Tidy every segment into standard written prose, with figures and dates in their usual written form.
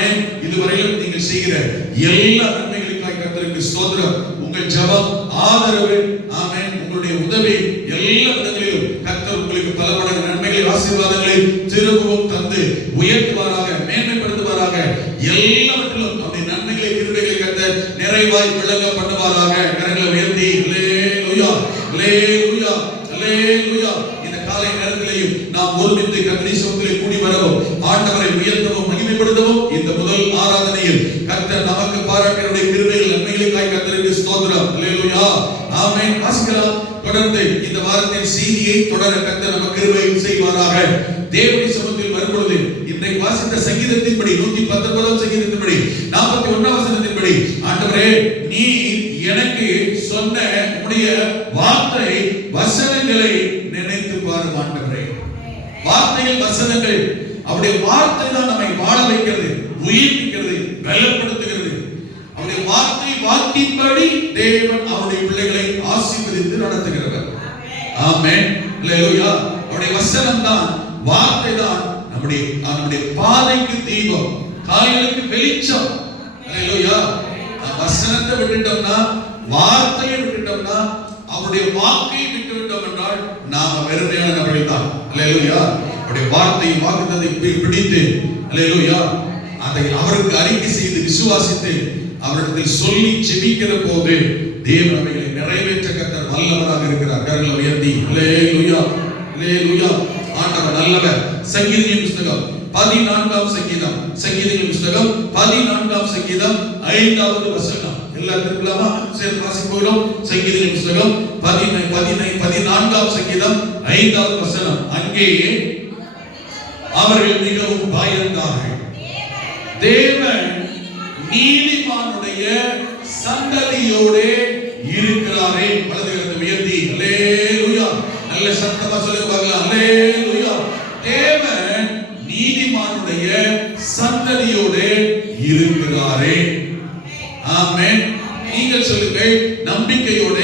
ஆமென். இதுவரையிலும் நீங்கள் செய்கிற எல்லா நன்மைகளுக்காய் கர்த்தருக்கு ஸ்தோத்திரம். உங்கள் ஜெபம், ஆதரவு, ஆமென், உங்களுடைய உதவி எல்லா விதங்களிலும் கர்த்தர் உங்களுக்கு பல மடங்கு நன்மைகளை, ஆசீர்வாதங்களை திரும்பவும் தந்து உயர்த்துவாராக, மேன்மைப்படுத்துவாராக. எல்லாவற்றிலும் அவருடைய நன்மைகளை, கிருபைகளை கர்த்தர் நிறைவாய் விளங்க பண்ணுவாராக. கரங்களை உயர்த்தி அல்லேலூயா, அல்லேலூயா, அல்லேலூயா. இந்த காலை நேரத்திலேயும் நாம் ஒருமித்து கர்த்தருடைய சமூகத்திலே கூடி வரவும், ஆண்டவரை உயர்த்தவும், மகிமைப்படுத்தவும் இந்த முதல் ஆராதனையில் கர்த்தர் நமக்கு பாராட்டினுடைய கிருபைகள், நன்மைகளுக்காய் கர்த்தருக்கு ஸ்தோத்திரம். அல்லேலூயா, ஆமென். வாசிக்கலாம். தொடர்ந்து இந்த வாரத்தின் செய்தியை தொடர கர்த்தர் நமக்கு கிருபை செய்வாராக. தேவனுடைய சமூகத்தில் வரும்பொழுது இன்றைக்கு வாசித்த சங்கீதத்தின்படி 119 சங்கீதத்தின்படி 41 வசனத்தின்படி, ஆண்டவரே நீ எனக்கு சொன்ன உம்முடைய வார்த்தை வசனங்களை நினைத்து பாரும். ஆண்டவரே, வார்த்தைகள், வசனங்கள், அவருடைய வார்த்தை தான் நம்மை வாழ வைக்கிறது, உயிர்ப்பிக்கிறது, பலப்படுத்துகிறது. அவருடைய வார்த்தை, வாக்கின்படி தேவன் அவருடைய பிள்ளைகளை ஆசீர்வதித்து நடத்துகிறவர். ஆமென், அல்லேலூயா. அவருடைய வசனம் தான், வார்த்தை தான் நம்முடைய பாதைக்கு தீபம், கால்களுக்கு வெளிச்சம். அல்லேலூயா. வசனத்தை விட்டுட்டோம்னா, வார்த்தையை விட்டுட்டோம்னா, அவருடைய வாக்கை விட்டு விட்டோம் என்றால் நாம வெறுமையான நபர்கள் தான். அல்லேலூயா. அவருடைய வார்த்தை, வாக்குத்தத்தை பிடித்து, அல்லேலூயா, அதை அவருக்கு அறிக்கை செய்து விசுவாசித்து அவரிடத்தில் சொல்லி ஜெபிக்கிற போது தேவன் அவைகளை நிறைவேற்ற கர்த்தர் வல்லவராக இருக்கிறார். கரங்களை உயர்த்தி அல்லேலூயா, அல்லேலூயா. ஆண்டவர் நல்லவர். சங்கீதங்களின் புத்தகம் 14ஆம் சங்கீதம், சங்கீதங்களின் புத்தகம் 14ஆம் சங்கீதம் 5வது வசனம். எல்லாம் திருப்பலாமா? சேர்ந்து வாசிப்போம். சங்கீதங்களின் புத்தகம் 14ஆம் சங்கீதம் 5வது வசனம். அங்கே அவர்கள் மிகவும் பயந்தார்கள். தேவன் நீதிமானுடைய சந்ததியோடு இருக்கிறாரே. வலதுகரத்தை உயர்த்தி அல்லேலூயா, நல்ல சத்தமா சொல்லுங்க பார்க்கலாம். அல்லேலூயா. தேவன் நீதிமானுடைய சந்ததியோடு இருக்கிறாரே. ஆமென். நீங்கள் சொல்லுங்கள், நம்பிக்கையோட,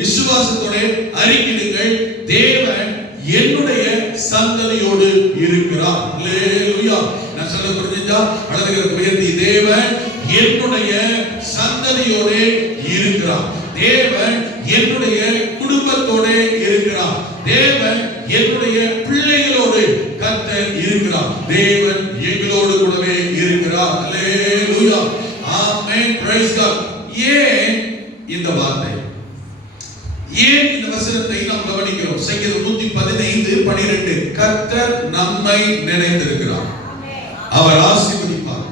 விசுவாசத்தோட அறிக்கையிடுங்கள், தேவன் என்னுடைய சந்ததியோடு இருக்கிறார். அல்லேலூயா. நான் சொல்ல புரிஞ்சா? வலதுகரத்தை உயர்த்தி, தேவன் என்னுடைய சந்ததியோடு இருக்கிறார். தேவன் என்னுடைய குடும்பத்தோட இருக்கிறார். தேவன் என்னுடைய பிள்ளைகளோடு கர்த்தர் இருக்கிறார். தேவன் எங்களோடு கூடவே இருக்கிறார். அல்லேலூயா, ஆமென், பிரைஸ் காட். ஏன் இந்த வார்த்தை, ஏன் இந்த வசனத்தை நாம் கவனிக்கிறோம்? சங்கீதம் 115:12 கர்த்தர் நம்மை நினைத்திருக்கிறார், அவர் ஆசீர்வதிப்பார்.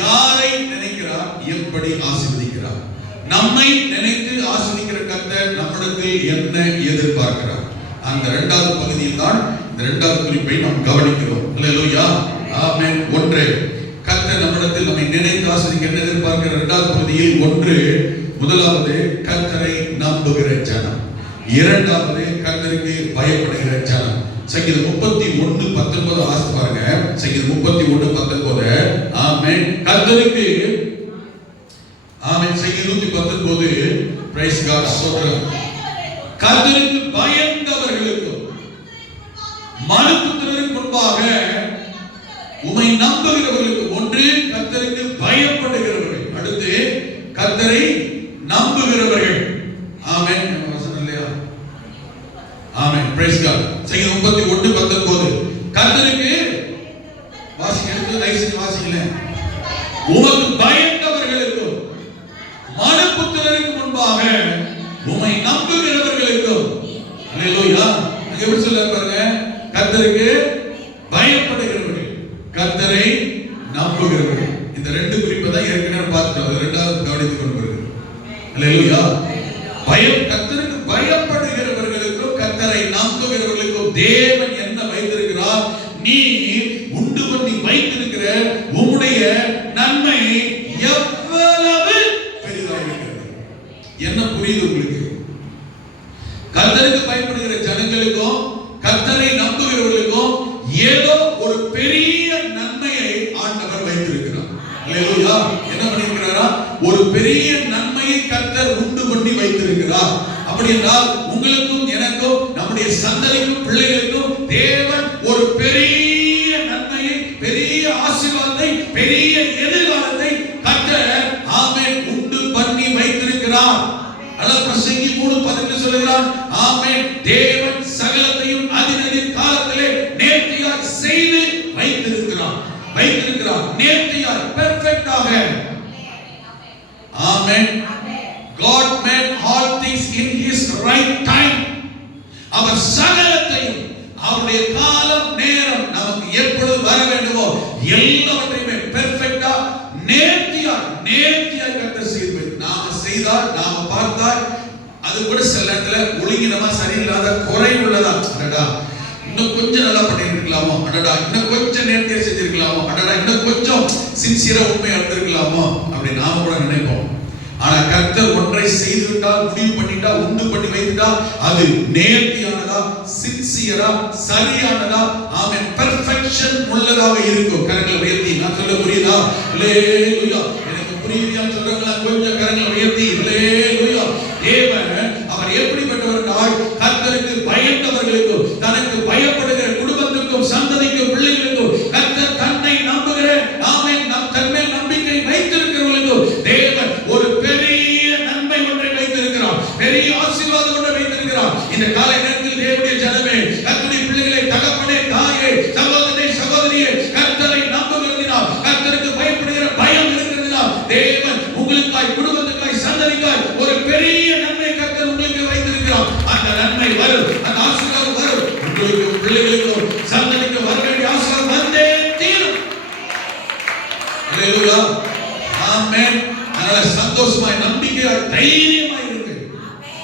யாரை நினைக்கிறார்? எப்படி ஆசீர்வதிக்கிறார்? நம்மை நினைத்து ஆசீர்வதிக்கிற கர்த்தர் நம்மிடத்தில் என்ன எதிர்பார்க்கிறார்? அந்த இரண்டாவது பகுதியில் தான் இந்த இரண்டாவது குறிப்பை நாம் கவனிக்கிறோம். அல்லேலூயா, ஆமென். ஒன்று, கர்த்தர் நம்மிடத்தில் நம்மை நினைத்து ஆசீர்வதிக்க என்ன எதிர்பார்க்கிற இரண்டாவது பகுதியில் ஒன்று, முதலாவது கர்த்தரை நம்புகிற ஜனம், இரண்டாவது கர்த்தருக்கு பயப்படுகிற ஜனம். சங்கீதம் 31:19 வாசி பாருங்க. சங்கீதம் 31:19. ஆமென். கர்த்தருக்கு, ஆமென். சங்கீதம் 119, பிரைஸ் காட், ஸ்தோத்திரம். கர்த்தருக்கு பயந்தவர்களுக்கு, மனுபுத்திரருக்கு முன்பாக உம்மை நம்புகிறவர்களுக்கு. ஒன்று, கர்த்தருக்கு பயப்படுகிறவர்கள். அடுத்து, கர்த்தரை நம்புகிறவர்கள். ஆமென். வசனம் இல்லையா? ஆமென், பிரைஸ் காட். சங்கீதம் 31:19 கர்த்தருக்கு வாசிங்க. எடுத்து லைசன்ஸ் வாசிங்களே. உமக்கு பயந்தவர்களுக்கு, மனுபுத்திரருக்கு முன்பாக உம்மை நம்புகிறவர்களுக்கு. அல்லேலூயா. அங்க எப்படி சொல்றாரு பாருங்க, கர்த்தருக்கு பயப்படுகிறவர்கள், கர்த்தரை நம்புகிறவர்கள். இந்த ரெண்டு குறிப்பை தான் ஏற்கனவே பார்த்துட்டோம். இரண்டாவது கவனித்துக் கொள்வது. அல்லேலூயா. பயம், கர்த்தருக்கு பயப்படுகிறவர்களுக்கும் கர்த்தரை நம்புகிறவர்களுக்கும் தேவன் என்ன வைத்திருக்கிறார்? நீ உண்டு பண்ணி வைத்திருக்கிற உம்முடைய நன்மை எவ்வளவு பெரிதாக இருக்கிறது. என்ன புரியுது உங்களுக்கு? கர்த்தருக்கு பயப்படுகிற ஜனங்களுக்கும் கர்த்தரை நம்புகிறவர்களுக்கும் ஏதோ ஒரு பெரிய நன்மையை ஆண்டவர் வைத்திருக்கிறார். அல்லேலூயா. என்ன பண்ணிருக்கிறாரா? ஒரு பெரிய நன்மையை கர்த்தர் உண்டு பண்ணி வைத்திருக்கிறார். அப்படி என்றால் உங்களுக்கும் எனக்கும் நம்முடைய சந்ததிக்கும் பிள்ளைகளுக்கும் தேவன் ஒரு பெரிய நன்மையை பெரிய ஆசீர்வாதத்தை, பெரிய எதிர்காலத்தை கர்த்தர் ஆமென் உண்டு பண்ணி வைத்திருக்கிறார். அல்லாஹ் பிரசங்கி 3:18 சொல்கிறார், ஆமென் தேவன் சகலத்தையும் அதின் காலத்திலே நேர்த்தியாய் செய்து வைத்திருக்கிறார். நேர்த்தியாய், பெர்ஃபெக்ட்டாக. ஆமென். God made all things in his right time. அவர் சகலத்தையும் அவருடைய காலம் நேரம் நமக்கு எப்பொழுது வர வேண்டுமோ எல்லாவற்றையுமே பெர்ஃபெக்ட்டா நேர்த்தியாய் கர்த்தர் செய்து. நாம செய்தால், நாம பார்த்தால் அது கூட சில நேரத்துல ஒழுங்கினமா சரியில்லாத குறைவுள்ளதா, அடடா இன்னும் கொஞ்சம் நல்லா பண்ணிருக்கலாமோ, அடடா இன்னும் கொஞ்சம் நேர்த்தியா செஞ்சிருக்கலாமோ, அடடா இன்னும் கொஞ்சம் சின்சியரா உண்மையா இருந்திருக்கலாமோ அப்படி நாம கூட நினைப்போம். ஆனா கர்த்தர் ஒன்றை செய்து விட்டால், முடிவு பண்ணிட்டா, உண்டு பண்ணி வைத்துட்டா, அது நேர்த்தியானதா, சின்சியரா, சரியானதா, ஆமென் பெர்ஃபெக்ஷன் உள்ளதாக இருக்கும். கரங்களை உயர்த்தி நான் சொல்ல புரியுதா? ஹல்லேலூயா. எனக்கு புரியுதா சொல்றீங்களா? கொஞ்சம் கரங்களை உயர்த்தி ஹல்லேலூயா. தேவன் அவர் எப்படிப்பட்டவர் என்றால், கர்த்தருக்கு பயந்தவர்களுக்கும், தனக்கு பயப்படுகிற குடும்பத்துக்கும், சந்ததிக்கும், பிள்ளைகளுக்கும், கர்த்தர் தன்னை நம்புகிற, ஆமென் தன்னை நம்பிக்கை வைத்திருக்கிறவர்களுக்கும் தேவன் ஒரு பெரிய நன்மை ஒன்றை வைத்திருக்கிறார். பெரிய ஆசீர்வாதம் ஒன்றை வைத்திருக்கிறார். இந்த காலை நேரத்தில் தேவனுடைய ஜனமே, கர்த்தருடைய பிள்ளைகளை, தகப்பனே, தாயே, சகோதரனே, சகோதரியே, கர்த்தரை நம்புகிறதினால், கர்த்தருக்கு பயப்படுகிற பயம் இருக்கிறதினால் தேவன் உங்களுக்காய், குடும்பத்துக்காய், சந்ததிக்காய் ஒரு பெரிய நன்மை கர்த்தர் உங்களுக்கு வைத்திருக்கிறார். அந்த நன்மை வரும், அந்த ஆசீர்வாதம் வரும். உங்களுக்கு, பிள்ளைகளுக்கு, சந்ததிக்கு வர வேண்டிய ஆசீர்வாதம் வந்தே தீரும். ஹல்லேலூயா. ஆமென். அதனால சந்தோஷமாய், நம்பிக்கையாய், தைரியமாய் இருங்க.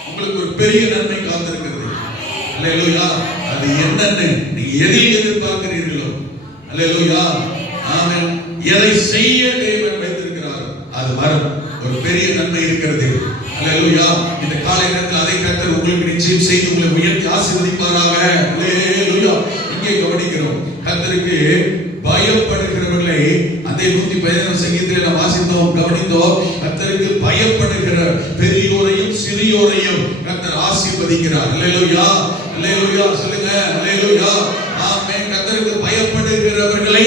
உங்களுக்கு ஒரு பெரிய நன்மை காத்திருக்கிறது. ஹல்லேலூயா. அது என்னன்னு நீங்க எதில் எதிர்பார்க்கிறீர்களோ, ஹல்லேலூயா, ஆமென், எதை செய்ய தேவன் வைத்திருக்கிறார் அது வரும். ஒரு பெரிய நன்மை இருக்கிறது. ஹல்லேலூயா. இந்த காலை நேரத்தில் அதை கர்த்தர் உங்களுக்கு நிச்சயம் செய்து உங்களை உயர்த்தி ஆசீர்வதிப்பாராக. ஹல்லேலூயா. இங்கே கவனிக்கிறோம், கர்த்தருக்கு பயப்படுகிறவர்களை அந்த 117 சங்கீதத்தில் நாம் வாசித்தோம், கவனித்தோம். கர்த்தருக்கு பயப்படுகிற பெரியோரையும் சிறியோரையும் கர்த்தர் ஆசீர்வதிக்கிறார். ஹல்லேலூயா. ஹல்லேலூயா சொல்லுங்க. ஹல்லேலூயா. ஆமென். கர்த்தருக்கு பயப்படுகிறவர்களை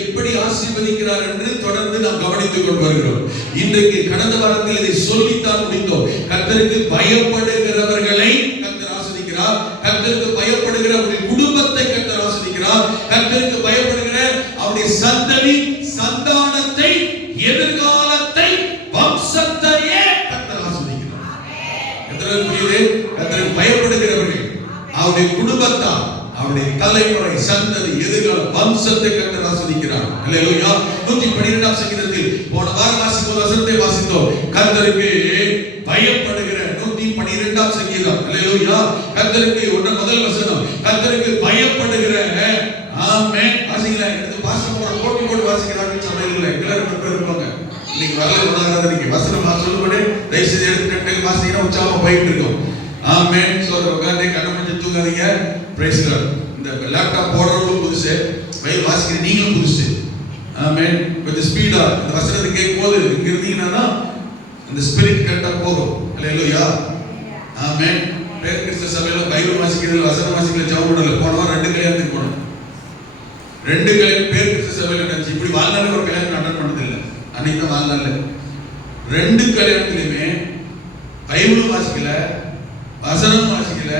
எப்படி ஆசீர்வதிக்கிறார் என்று தொடர்ந்து நாம் கவனித்துக் கொண்டு வருகிறோம். இன்றைக்கு கடந்த வாரத்தில் இதை சொல்லித்தான் முடித்தோம். கர்த்தருக்கு பயப்படுகிறவர்களை கர்த்தர் ஆசீர்வதிக்கிறார். கர்த்தருக்கு பயப்படுகிற அவருடைய குடும்பத்தை கர்த்தர் ஆசீர்வதிக்கிறார். கர்த்தருக்கு பயப்படுகிற அவருடைய சந்ததி, சந்தானத்தை, எதிர்காலத்தை, வம்சத்தையே கர்த்தர் ஆசீர்வதிக்கிறார். எத்தனை புரியுது? கர்த்தருக்கு பயப்படுகிறவர்கள், அவருடைய குடும்பத்தார், அவருடைய தலைமுறை, சந்ததி, எதிர்கால வம்சத்தை கர்த்தர் ஆசீர்வதிக்கிறார். ஹல்லேலூயா. 112ஆம் சங்கீதத்தில் போன வாரம் வாசித்த வசனத்தை வாசித்தோம். கர்த்தருக்கு பயப்படுகிற 112ஆம் சங்கீதம். ஹல்லேலூயா. கர்த்தருக்கு முதல் வசனம், கர்த்தருக்கு பயப்படுகிற, ஆமென். வாசிங்களா? எடுத்து பாஸ்டர் போட்டி போட்டு வாசிக்கிறாங்க சபையில. எல்லாரும் பேர் இருப்பாங்க. இன்னைக்கு வரல உணராத நீங்க வசனம் சொல்லுபடி தயவு செய்து எடுத்து வாசிக்கிற உற்சாகமா போயிட்டு இருக்கோம். ஆமென். சொல்ற உட்கார்ந்து கண்ணை முடிச்சு தூங்காதீங்க. Praise the Lord. இந்த லேப்டாப் போடுறவங்களும் புதுசு, பைபிள் வாசிக்கிற நீங்களும் புதுசு. ஆமென். கொஞ்சம் ஸ்பீடா இந்த வசனத்தை கேட்கும்போது இங்க இருந்தீங்கன்னா அந்த ஸ்பிரிட் கரெக்டா போகும். ஹல்லேலூயா. ஆமென். பேர் கிறிஸ்து சபையில பைபிள் வாசிக்கிறது, வசனம் வாசிக்கிறது, ஜெபம் பண்ணல. போன வாரம் 2 கல்யாணத்துக்கு போனோம். 2 கல்யாணம் பேர் கிறிஸ்து சபையில நடந்துச்சு. இப்படி வாழ்நாள் ஒரு கல்யாணம் அட்டெண்ட் பண்ணது இல்லை. அன்னைக்கு தான் வாழ்நாள். 2 கல்யாணத்திலுமே பைபிளும் வாசிக்கல, வசனம் வாசிக்கல.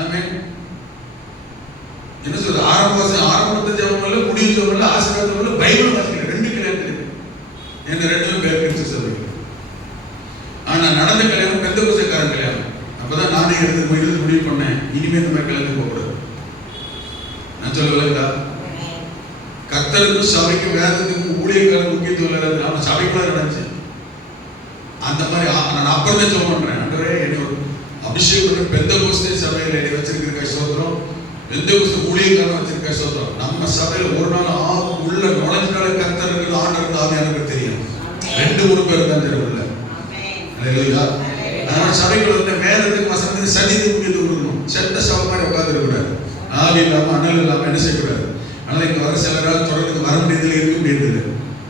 ஆமென். என்ன சொல்ற? ஆரம்பத்தை ஜெபம் பண்ணல, முடிவு ஜெபம் பண்ணல, ஆசீர்வாதம் பண்ணல, பைபிள் வாசிக்கல. 2 கல்யாணத்திலுமே என்ன 2 பேர் கிறிஸ்து சபை. ஆனா நடந்த கல்யாணம் பெந்தகோஸ்தேக்காரன் கல்யாணம். அப்பதான் நானே எடுத்து முடிவு பண்ணேன், இனிமே இந்த மாதிரி கல்யாணம் போகக்கூடாது. நான் சொல்லவில்லை, கர்த்தருக்கும் சபைக்கும் வேதத்துக்கும் ஊழியர்களுக்கும் முக்கியத்துவம் இல்லை. அவன் சபைக்குள்ள நடந்துச்சு. அந்த மாதிரி நான் அப்புறம் தான் ஜெபம் பண்றேன். ஆண்டவரே, என்னை ஒரு அபிஷேகம் பண்ண பெந்தகோஸ்தே சபையில என்னை வச்சிருக்கிற சோதரம், பெந்தகோஸ்தே ஊழியக்காரன் வச்சிருக்க சோதரம். நம்ம சபையில ஒரு நாள் உள்ள நுழைஞ்சாலே கர்த்தர் இருக்குது, ஆண்டவர் ஆவியானவர் தெரியும். 2 பேர் தான் தெரியல. ஹல்லேலூயா. நம்ம சபைக்குள்ள வந்து வேதத்துக்கு வசனத்துக்கு சதிக்கு முக்கியத்துவம் கொடுக்கணும். செத்த சபை மாதிரி உட்கார்ந்து இருக்கக்கூடாது. ஆவி இல்லாம அனல் இல்லாம என்ன செய்யக்கூடாது. அதனால இங்க வர சிலரால் தொடர்ந்து வர முடியல, இருக்க முடியல.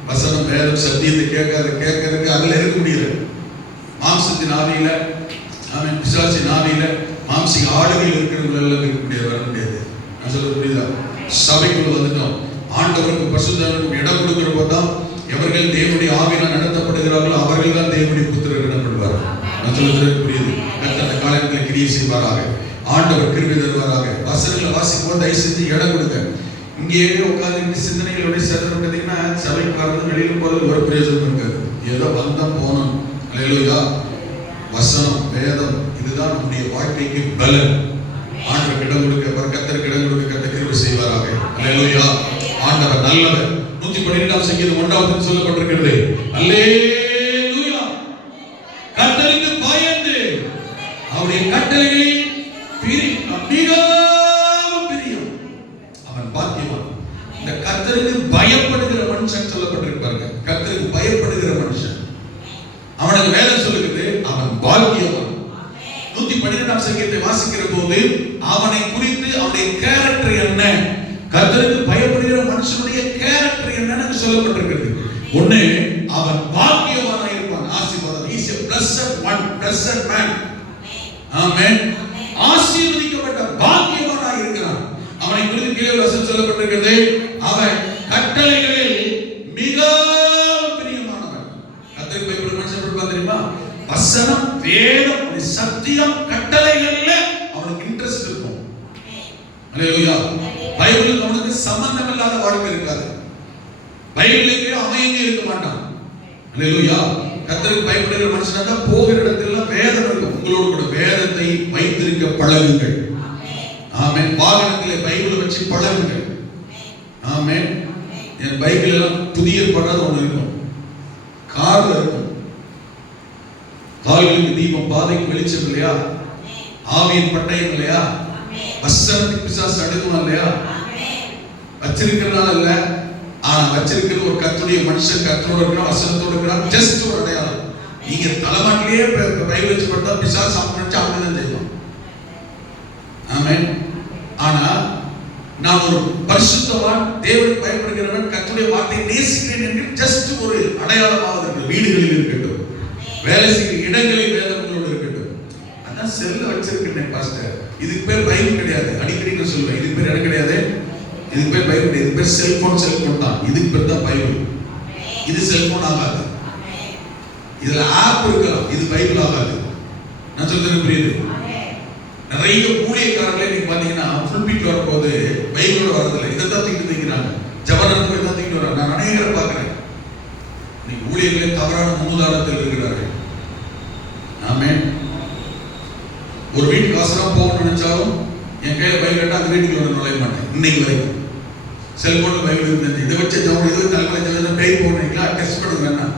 வசனம், வேதம், சத்தியத்தை கேட்கறதுக்கு அதுல இருக்க முடியல. மாம்சத்தின் ஆவியில, ஆமென், பிசாசின் ஆவியில, மாம்சிக ஆளுகையில் இருக்கிறவங்க எல்லாம் இருக்க முடியாது, வர முடியாது. நான் சொல்றது புரியுதா? சபைக்குள்ள வந்துட்டோம். ஆண்டவருக்கு பரிசுத்தருக்கும் இடம் கொடுக்கிற போதுதான் எவர்கள் தேவனுடைய ஆவியினால் நடத்தப்படுகிறார்களோ அவர்கள் தான் தேவனுடைய புத்திரர் எனப்படுவார். நான் சொல்லுகிறது புரியுது? கர்த்தர் அந்த காலத்தில் கிரியை செய்வாராக. ஆண்டவர் கிருபை தருவாராக. வசனங்களை வாசிக்கும் தயவு செஞ்சு இடம் கொடுங்க. இங்கேயே உட்கார்ந்து சிந்தனைகளோட சேர்ந்தீங்கன்னா சபைக்கு வரது வெளியில போறது ஒரு பிரயோஜனம் இருக்காது. ஏதோ வந்தம் போனோம். அல்லேலூயா. வசனம் வேதம் இதுதான் நம்முடைய வாழ்க்கைக்கு பலன். ஆண்டவர் இடம் கொடுக்க, கர்த்தருக்கு இடம் கொடுக்க கர்த்தர் கிருபை செய்வாராக. அல்லேலூயா. ஆண்டவர் நல்லவர். 112ஆம் சங்கீதம் 1வது சொல்லப்பட்டிருக்கிறது. அல்லேலூயா. கர்த்தருக்கு பயந்து அவருடைய கட்டளைகளில் மிகவும் பிரியம். அவன் பாக்கியவான். இந்த கர்த்தருக்கு பயப்படுகிற மனுஷன் சொல்லப்பட்டிருப்பாங்க. கர்த்தருக்கு பயப்படுகிற மனுஷன், அவனுக்கு வேதம் சொல்லுகிறது அவன் பாக்கியவான். 112ஆம் சங்கீதத்தை வாசிக்கிற போது அவனை குறித்து அவனுடைய கேரக்டர் என்ன, கர்த்தருக்கு பயப்படுகிற மனுஷனுடைய கேரக்டர் என்னன்னு சொல்லப்பட்டிருக்கிறது. ஒண்ணு, அவன் பாக்கியவானாக இருப்பான். ஆசீர்வாதம். he is a blessed one, blessed man. ஆமென். ஆசீர்வதிக்கப்பட்ட பாக்கியவானாக இருக்கிறான். அவனை குறித்து கீழே வசனம் சொல்லப்பட்டிருக்கிறது. அவன் கட்டளைகளில் மிகவும் பிரியமானவன். கர்த்தருக்கு பயப்படுகிற மனுஷன் எப்படி இருப்பான் தெரியுமா? வசனம், வேதம், சத்தியம், கட்டளைகள்ல அவனுக்கு இன்ட்ரெஸ்ட் இருக்கும். அல்லேலூயா. பைபிளுக்கு அவனுக்கு சம்பந்தம் இல்லாத வாழ்க்கை இருக்காது. பைபிளுக்கு அமைதி இருக்க மாட்டான். அல்லேலூயா. கர்த்தருக்கு பயப்படுகிற மனுஷனா தான் போகிற இடத்துல வேதம் இருக்கும். உங்களோடு கூட வேதத்தை வைத்திருக்க பழகுங்கள். ஆமென். வாகனத்திலே பைபிளை வச்சு பழகுங்கள். ஆமென். என் பைபிள் எல்லாம் புதிய படாத ஒன்று இருக்கும். கார்ல இருக்கும். கால்களுக்கு தீபம், பாதைக்கு வெளிச்சம் இல்லையா? ஆவியின் பட்டயம் இல்லையா? வசனத்துக்கு பிசாசு அடங்குவான் இல்லையா? வச்சிருக்கிறனால இல்ல, ஆனா வச்சிருக்கிறது ஒரு கர்த்தருடைய மனுஷன் கர்த்தரோட இருக்கிற வசனத்தோட இருக்கிற ஜஸ்ட் ஒரு அடையாளம். நீங்க தலைமாட்டிலேயே பைபிள் வச்சு படுத்தா பிசாசு சாப்பிட்டு அப்படிதான் செய்வான். ஆமென். ஆனா நான் ஒரு பரிசுத்தவான், தேவனுக்கு பயப்படுகிறவன், கர்த்தருடைய வார்த்தையை நேசிக்கிறேன் என்று ஜஸ்ட் ஒரு அடையாளமாவது இருக்கு. வீடுகளில் இருக்கட்டும், வேலை செய்கிற இடங்களில் வேதங்களோடு இருக்கட்டும். அதான் செல்ல வச்சிருக்கேன் பாஸ்டர். இதுக்கு பேர் பைபிள் கிடையாது. அடிக்கடி நான் சொல்லுவேன், இதுக்கு பேர் என்ன கிடையாது, இதுக்கு பேர் பைபிள் கிடையாது. இதுக்கு பேர் செல்போன் தான். இதுக்கு பேர் தான் பைபிள். இது செல்போன் ஆகாது. இதுல ஆப் இருக்கலாம், இது பைபிள் ஆகாது. நான் சொல்றது புரியுது? நிறைய ஊழியக்காரர்களே நீங்க பாத்தீங்கன்னா ஃபுல் பீட் வரும்போது பைபிளோட வரதில்லை. இதை தான் தூக்கிட்டு வைக்கிறாங்க. ஜபரத்துக்கு இதை தான் தூக்கிட்டு வர்றாங்க. நான் அநேகரை பார்க்கிறேன். நீங்க ஊழியர்களே தவறான முன்னுதாரணத்தில் இருக்கிறார்கள். ஆமென். ஒரு வீட்டுக்கு அவசரம் போகணும்னு நினைச்சாலும் என் கையில பைபிள் கேட்டா அந்த வீட்டுக்குள்ள நுழைய மாட்டேன். இன்னைக்கு வரைக்கும் செல்போன்ல பைபிள் இருந்து இதை வச்சு ஜவம் இது தலைமுறை பேய் போனீங்களா டெஸ்ட் பண்ணுங்க.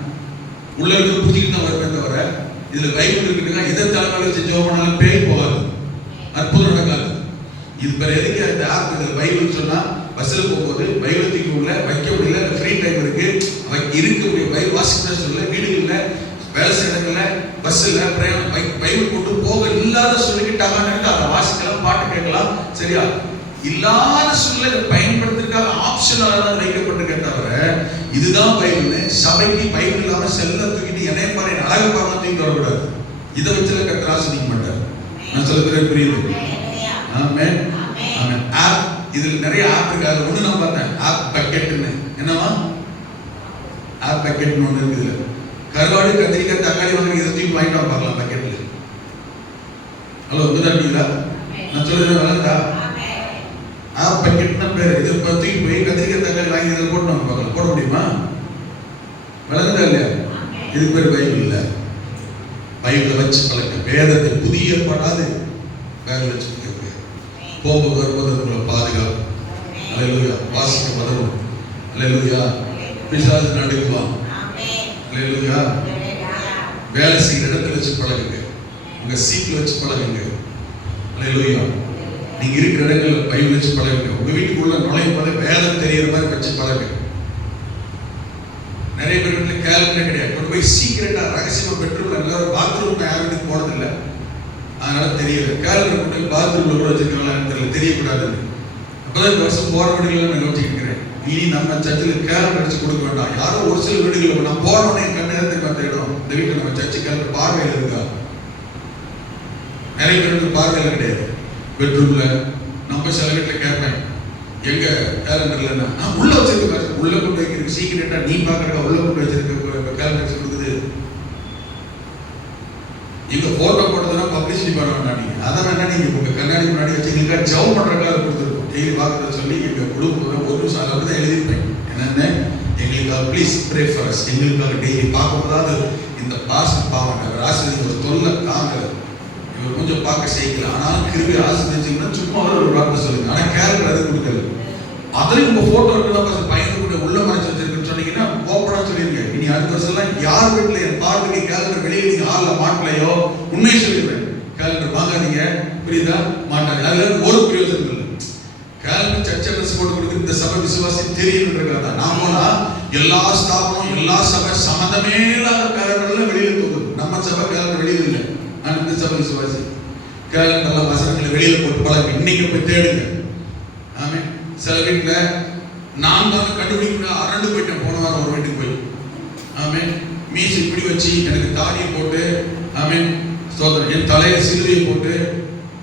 உள்ள இருக்கிற புரிஞ்சுக்கிட்டு தான் வருமே தவிர இதுல பைபிள் இருக்குதுங்க இதை தலைமுறை வச்சு ஜவம் பண்ணாலும் பேய் போகாது, அற்புதம் நடக்காது. இது பேர் எதுக்கு இந்த ஆப்? இதில் பைபிள் சொன்னா பஸ்ஸில் போகும்போது பைபிள் தூக்கி உள்ள வைக்க முடியல, ஃப்ரீ டைம் இருக்கு, இருக்கக்கூடிய பைபிள் வாசிக்க சொல்ல, வீடுகளில், வேலை செய்யறதுல, பஸ்ஸில் பிரயாணம் பைபிள் கொண்டு போக இல்லாத சொல்லிக்கிட்டாங்கன்னு அதை வாசிக்கலாம், பாட்டு கேட்கலாம். சரியா? இல்லாத சொல்ல பயன்படுத்துறதுக்காக ஆப்ஷனாக தான் வைக்கப்பட்டிருக்கே தவிர இதுதான் பைபிள். சபைக்கு பைபிள் இல்லாம செல்ல தூக்கிட்டு என்னைய பாரு அழக பார்க்க தூக்கி வரக்கூடாது. இதை வச்சுல கர்த்தர் ஆசீர்வதிக்க மாட்டார். நான் சொல்லுறது புரியுது? ஆமென். ஆமென். ஆப், இதுல நிறைய ஆப் இருக்கு. அது ஒண்ணு நான் பார்த்தேன், ஆப் பக்கெட்னு. என்னவா ஆப் பக்கெட்னு ஒண்ணு இருக்குது. கருவாடு, கத்திரிக்காய், தக்காளி வாங்கி இதை தூக்கி வாங்கிட்டு பார்க்கலாம் பக்கெட்ல. ஹலோ, வந்துட்டீங்களா? நான் சொல்றது வளர்ந்தா ஆப் பக்கெட்னா பேர். இது தூக்கி போய் கத்திரிக்காய், தக்காளி வாங்கி இதில் போட்டு நம்ம பார்க்கலாம். போட முடியுமா? வளர்ந்தா இல்லையா? இது பேர் பைபிள் இல்லை. பைபிளை வச்சு பழக்க, வேதத்தை புதிய படாது பைபிள் வச்சு போகும்போது வரும்போது உங்களை பாதுகாப்பு. அல்லேலூயா. வாசிக்க பதவும். அல்லேலூயா. பிசாசு நடுங்குவான். அல்லேலூயா. வேலை செய்கிற இடத்துல வச்சு பழகுங்க, உங்க சீட்ல வச்சு பழகுங்க. அல்லேலூயா. நீங்க இருக்கிற இடங்கள்ல பைபிள் வச்சு பழகுங்க. உங்க வீட்டுக்குள்ள நுழையும் போது வேதம் தெரியுற மாதிரி வச்சு பழகுங்க. நிறைய பேர் வீட்டுல கேலண்டர் கிடையாது. கொண்டு போய் சீக்கிரட்டா ரகசியமா பெட்ரூம்ல எல்லாரும் பாத்ரூம்ல யாரும் போனதில்லை, அதனால தெரியல. கேலண்டர் கொண்டு பாத்ரூம்ல கூட வச்சிருக்காங்களான்னு தெரியல, தெரியக்கூடாது. அப்பதான் இந்த வருஷம் போற வீடுகளை நான் யோசிக்கிறேன். இனி நம்ம சர்ச்சில் கேலண்டர் அடிச்சு கொடுக்க வேண்டாம். யாரோ ஒரு சில வீடுகளில் நான் போனோடனே கண்ண நேரத்துக்கு அந்த இடம் இந்த வீட்டில் நம்ம சர்ச்சு கேலண்டர் பார்வையில் இருக்கா? நிறைய பேருக்கு பார்வையில் கிடையாது. பெட்ரூம்ல நம்ம சில வீட்டில் கேட்பேன், எங்க கேலண்டர்ல நான் உள்ள வச்சிருக்க, உள்ள கொண்டு வைக்கிறதுக்கு சீக்கிரட்டா நீ பாக்குறக்க உள்ள கொண்டு வச்சிருக்க கேலண்டர் கொடுக்குது. இங்க போட்டோ போட்டதுன்னா பப்ளிசிட்டி பண்ண வேண்டாம். நீங்க அதை வேணா நீங்க உங்க கண்ணாடி முன்னாடி வச்சு எங்களுக்காக ஜவ் பண்றதுக்காக கொடுத்துருக்கோம். டெய்லி பார்க்கறத சொல்லி எங்க குடும்பம் ஒரு நிமிஷம் அளவு தான் எழுதிருப்பேன். என்னன்னு எங்களுக்காக ப்ளீஸ் ப்ரே ஃபார் அஸ், எங்களுக்காக டெய்லி பார்க்கும்போதாவது இந்த பாஸ்ட் பாவங்க ஆசிரியர் ஒரு தொல்லை தாங்கல, இவர் கொஞ்சம் பார்க்க செய்யல, ஆனாலும் கிருபி ஆசிரியர் சும்மா ஒரு வார்த்தை சொல்லுங்க. ஆனா கேரக்டர் அது கொடுக்கல. அதுலயும் உங்க போட்டோ இருக்குன்னா பையன் கூட உள்ள மறைச்சு வச்சிருக்குன்னு சொன்னீங்கன்னா ஓப்பனா சொல்லிருங்க. இனி அடுத்த வருஷம் எல்லாம் யார் வீட்டுல என் பார்வைக்கு கேலண்டர் வெளியே நீங்க ஆள்ல மாட்டலையோ உண்மையை சொல்லிடுவேன். கேலண்டர் வாங்காதீங்க, புரியுதா? மாட்டாங்க. அதுல ஒரு பிரயோஜனம் இல்லை. கேலண்டர் சர்ச்சை ட்ரெஸ் போட்டு கொடுக்குற இந்த சபை விசுவாசி தெரியுன்றதா நாமளா எல்லா ஸ்தாபனம் எல்லா சபை சம்மந்தமே இல்லாத கேலண்டர்ல வெளியில தூக்குது. நம்ம சபை கேலண்டர் வெளியில இல்லை. நான் இந்த சபை விசுவாசி கேலண்டர்ல வசனங்களை வெளியில போட்டு பழக இன்னைக்கு போய் தேடுங்க. ஆமே. சில வீட்டுல நான் தான் கண்டுபிடிக்க அரண்டு போயிட்டேன் போன வாரம் ஒரு வீட்டுக்கு போய். ஆமே. மீசை இப்படி வச்சு எனக்கு தாடியை போட்டு, ஆமே சோதரன் என் தலையில சிலுவையை போட்டு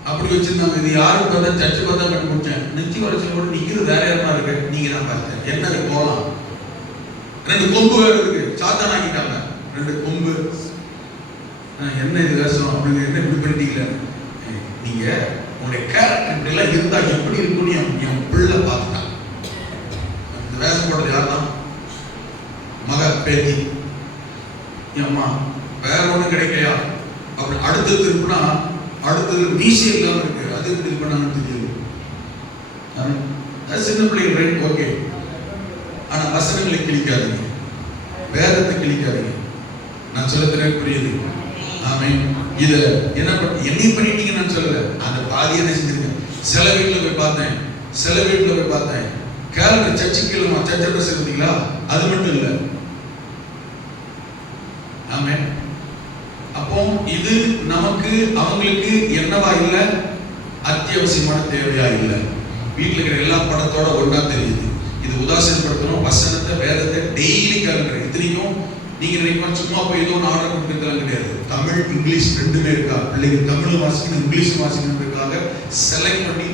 அப்படி வச்சிருந்தாங்க. இது யாருக்கு பார்த்தா சர்ச்சை பார்த்தா கண்டுபிடிச்சேன். நிச்சய வரைச்சல் கூட நிக்கிறது வேற யாருமா இருக்கு. நீங்க தான் பார்த்தேன். என்ன போகலாம், ரெண்டு கொம்பு வேற இருக்கு, சாத்தான் ஆக்கிட்டாங்க ரெண்டு கொம்பு. என்ன இது வேஷம் அப்படிங்க, என்ன இப்படி பண்ணிட்டீங்களே. நீங்க உங்களுடைய கேரக்டர் இப்படி எல்லாம் இருந்தா எப்படி இருக்குன்னு என் பிள்ளை பார்த்துட்டான். இந்த வேஷம் போடுறது யார் தான்? மக பேத்தி. அம்மா வேற ஒண்ணும் கிடைக்கலையா அப்படி அடுத்து திருப்பினா அடுத்தது மீசை இல்லாம இருக்கு, அது எப்படி பண்ணாங்கன்னு தெரியுது. சின்ன பிள்ளைகள் ரைட் ஓகே, ஆனா வசனங்களை கிழிக்காதீங்க, வேதத்தை கிழிக்காதீங்க. நான் சொல்ல தெரிய புரியுது. ஆமே. இத என்ன என்னை பண்ணிட்டீங்கன்னு நான் சொல்லல, அந்த பாதி என்ன செஞ்சிருக்கேன். சில வீட்டுல போய் பார்த்தேன் கேலண்டர் சர்ச்சுக்கு இல்லமா சர்ச்சை ட்ரெஸ் இருந்தீங்களா, அது மட்டும் இல்ல. ஆமே. அப்போ இது நமக்கு அவங்களுக்கு என்னவா இல்ல, அத்தியாவசியமான தேவையா இல்ல. வீட்டுல இருக்கிற எல்லா படத்தோட ஒன்னா தெரியுது. இது உதாசீனப்படுத்தணும். வசனத்தை வேதத்தை டெய்லி கேலண்டர் இத்தனைக்கும் நீங்க நினைப்பா சும்மா போய் ஏதோ ஆர்டர் கொடுத்துக்கலாம் கிடையாது. தமிழ் இங்கிலீஷ் ரெண்டுமே இருக்கா, பிள்ளைங்க தமிழ் வாசிக்கணும் இங்கிலீஷ் வாசிக்கணுன்றதுக்காக செலக்ட் பண்ணி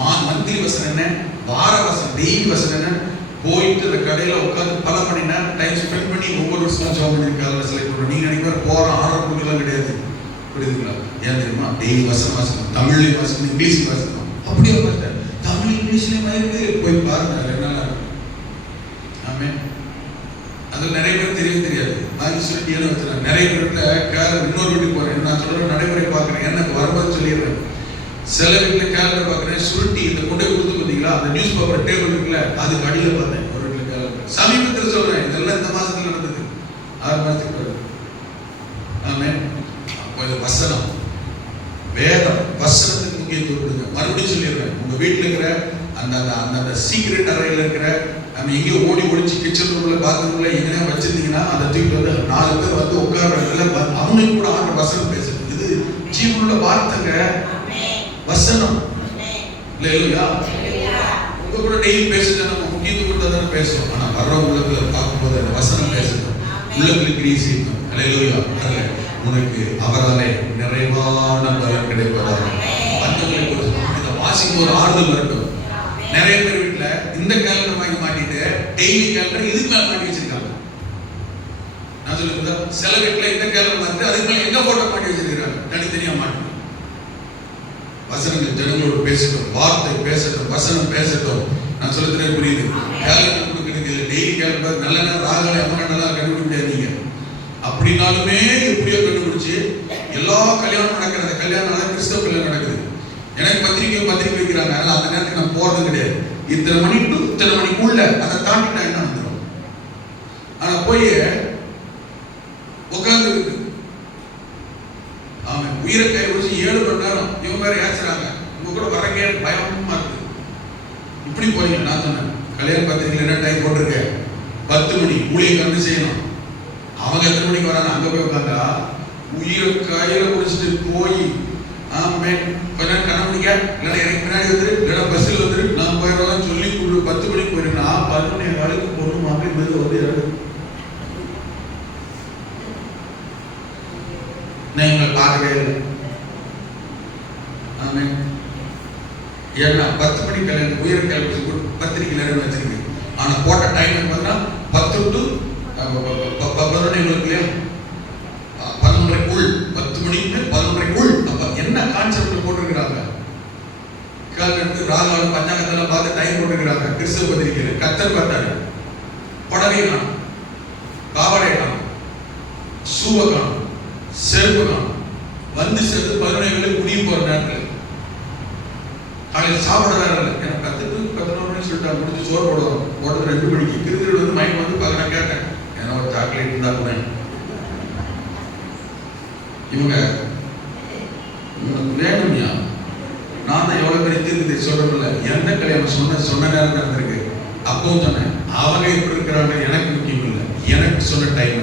மந்த்லி வசனம் என்ன, வார வசனம் டெய்லி வசனம் என்ன, போயிட்டு அந்த கடையில உட்காந்து பல மணி நேரம் டைம் ஸ்பெண்ட் பண்ணி ஒவ்வொரு வருஷம் ஜாப் பண்ணிருக்காங்க செலக்ட் பண்ணுறோம். நீங்க நினைக்கிற போற ஆர்டர் கொடுக்கலாம் கிடையாது, புரியுதுங்களா? ஏன் தெரியுமா? டெய்லி வசனம் வாசிக்கணும், தமிழ்லையும் வாசிக்கணும் இங்கிலீஷ் வாசிக்கணும். அப்படியே பார்த்தேன் தமிழ் இங்கிலீஷ்லயும் இருக்கு, போய் பாருங்க என்ன. ஆமே. அது நிறைய பேர் தெரியாது. நான் சொல்லிட்டு வச்சுருக்கேன். நிறைய பேர்ல இன்னொரு வீட்டுக்கு போறேன், நான் சொல்ற நடைமுறை பார்க்குறேன், எனக்கு வரும்போது சொல்லிடுறேன். சில வீட்டுல கேலண்டர் பார்க்குறேன் சுருட்டி இந்த கொண்டை கொடுத்து பார்த்தீங்களா, அந்த நியூஸ் பேப்பர் டேபிள் இருக்குல்ல அதுக்கு அடியில பார்த்தேன் ஒரு வீட்டுல கேலண்டர். சமீபத்தில் சொல்றேன், இதெல்லாம் இந்த மாசத்துல நடந்தது, 6 மாசத்துக்கு பிறகு. ஆமே. அப்போ இது வசனம் வேதம் வசனத்துக்கு முக்கியத்துவம் கொடுங்க. மறுபடியும் சொல்லிடுறேன், உங்க வீட்டுல இருக்கிற அந்த அந்த சீக்ரெட் அறையில இருக்கிற நம்ம எங்கேயோ ஓடி ஒழிச்சு கிச்சன் ரூம்ல பாத்ரூம் ரூம்ல எங்கேயா வச்சிருந்தீங்கன்னா அதை தூக்கிட்டு வந்து 4 பேர் வந்து உட்கார்றதுல அவங்களுக்கு கூட ஆண்டு வசனம் பேசுறது. இது ஜீவனுள்ள வார்த்தைங்க, வசனம் இல்லையா? உங்க கூட டெய்லி பேசுறது நம்ம முக்கியத்துவம் கொடுத்தா தானே பேசுவோம். ஆனா வர்றவங்களுக்கு பார்க்கும்போது அந்த வசனம் பேசணும், உள்ளங்களுக்கு கிரியை செய்யணும். அல்லேலூயா. உனக்கு அவராலே நிறைவான பலன் கிடைப்பதாக அந்த வாசிக்கும் ஒரு ஆறுதல் வரட்டும். நிறைய பேர் வீட்டுல இந்த கேலண்டர் வாங்கி மாட்டிட்டு டெய்லி கேலண்டர் இதுக்கு மேல மாட்டி வச்சிருக்காங்க. நான் சொல்லுங்க, சில வீட்டுல இந்த கேலண்டர் மாட்டி அதுக்கு மேல எங்க போட்டோ மாட்டி வச்சிருக்காங்க, தனித்தனியா மாட்டி. வசனங்கள் ஜனங்களோடு பேசட்டும், வார்த்தை பேசட்டும், வசனம் பேசட்டும். நான் சொல்ல புரியுது. கேலண்டர் கொடுக்குறது டெய்லி கேலண்டர் நல்ல நேரம் ராகலை அம்மகண்டெல்லாம் கண்டுபிடிக்க முடியாது. நீங்க அப்படின்னாலுமே எப்படியோ கண்டுபிடிச்சு எல்லா கல்யாணம் நடக்கிறது, கல்யாணம் கிறிஸ்தவ கல்யாணம் நடக்குது. எனக்கு பத்திரிக்கை வைக்கிறாங்க, அதனால அந்த நேரத்துக்கு நான் போறது கிடையாது. இத்தனை மணி டு இத்தனை மணிக்குள்ள அதை தாண்டிட்டா என்ன வந்துடும். ஆனா போய் உட்கார்ந்து இருக்கு. ஆமா, உயிரை கை வச்சு 7 மணி நேரம் இவங்க வேற ஏசுறாங்க. உங்க கூட வரங்க பயமா இருக்கு. இப்படி போறீங்க. நான் சொன்னேன், கல்யாண பத்திரிகையில் என்ன டைம் போட்டிருக்க, 10 மணி ஊழியம் கண்டு செய்யணும். அவங்க எத்தனை மணிக்கு வராங்க, அங்க போய் உட்காந்தா உயிரை கையில குடிச்சிட்டு போய் ஆமே கொஞ்ச நேரம் கண்டுபிடிக்க, இல்லைன்னா எனக்கு பின்னாடி வந்துரு, இல்லைன்னா பஸ்ஸில் வந்துரு, நான் போயிடலாம் சொல்லி 10 மணிக்கு போயிருந்தா 11 வேலைக்கு பொண்ணு மாப்பி மெது வந்து நான் இவங்களை பார்க்கவே இல்லை. ஆமே. ஏன்னா 10 மணிக்கு கல்யாணம் உயிரை கல்வி பத்திரிக்கை நேரம் வச்சிருக்கு. ஆனா போட்ட டைம் பார்த்தீங்கன்னா 10 to 11 இல்லையா, 11:30 10 மணிக்கு 11:30. அப்ப என்ன கான்செப்ட் போட்டிருக்கிறாங்க? எடுத்து ராகாலும் பஞ்சாங்கத்தெல்லாம் பார்த்து டைம் போட்டுக்கிறாங்க. கிறிஸ்தவ பத்திரிகையில் கத்தர் பார்த்தாரு, புடவை காணும், பாவாடை காணும், சூவை காணும், செருப்பு காணும். வந்து சேர்த்து 11 முடிய போற நேரத்தில் காலையில் சாப்பிட வேற இல்லை. எனக்கு 10 மணி சொல்லிட்டாங்க, முடிச்சு சோறு போடுவோம். போட்டது 2 மணிக்கு கிருதிகள் வந்து மைண்ட் வந்து பார்க்க கேட்டேன், ஏன்னா ஒரு சாக்லேட் இருந்தா கூட இவங்க வேணும்யா. நான் தான் எவ்வளவு பெரிய தீர்க்கத்தை சொல்றதில்ல, எந்த கல்யாணம் சொன்ன நேரம் நடந்திருக்கு. அப்பவும் சொன்னேன், அவங்க எப்படி இருக்கிறாங்க எனக்கு முக்கியம் இல்லை, எனக்கு சொன்ன டைம்.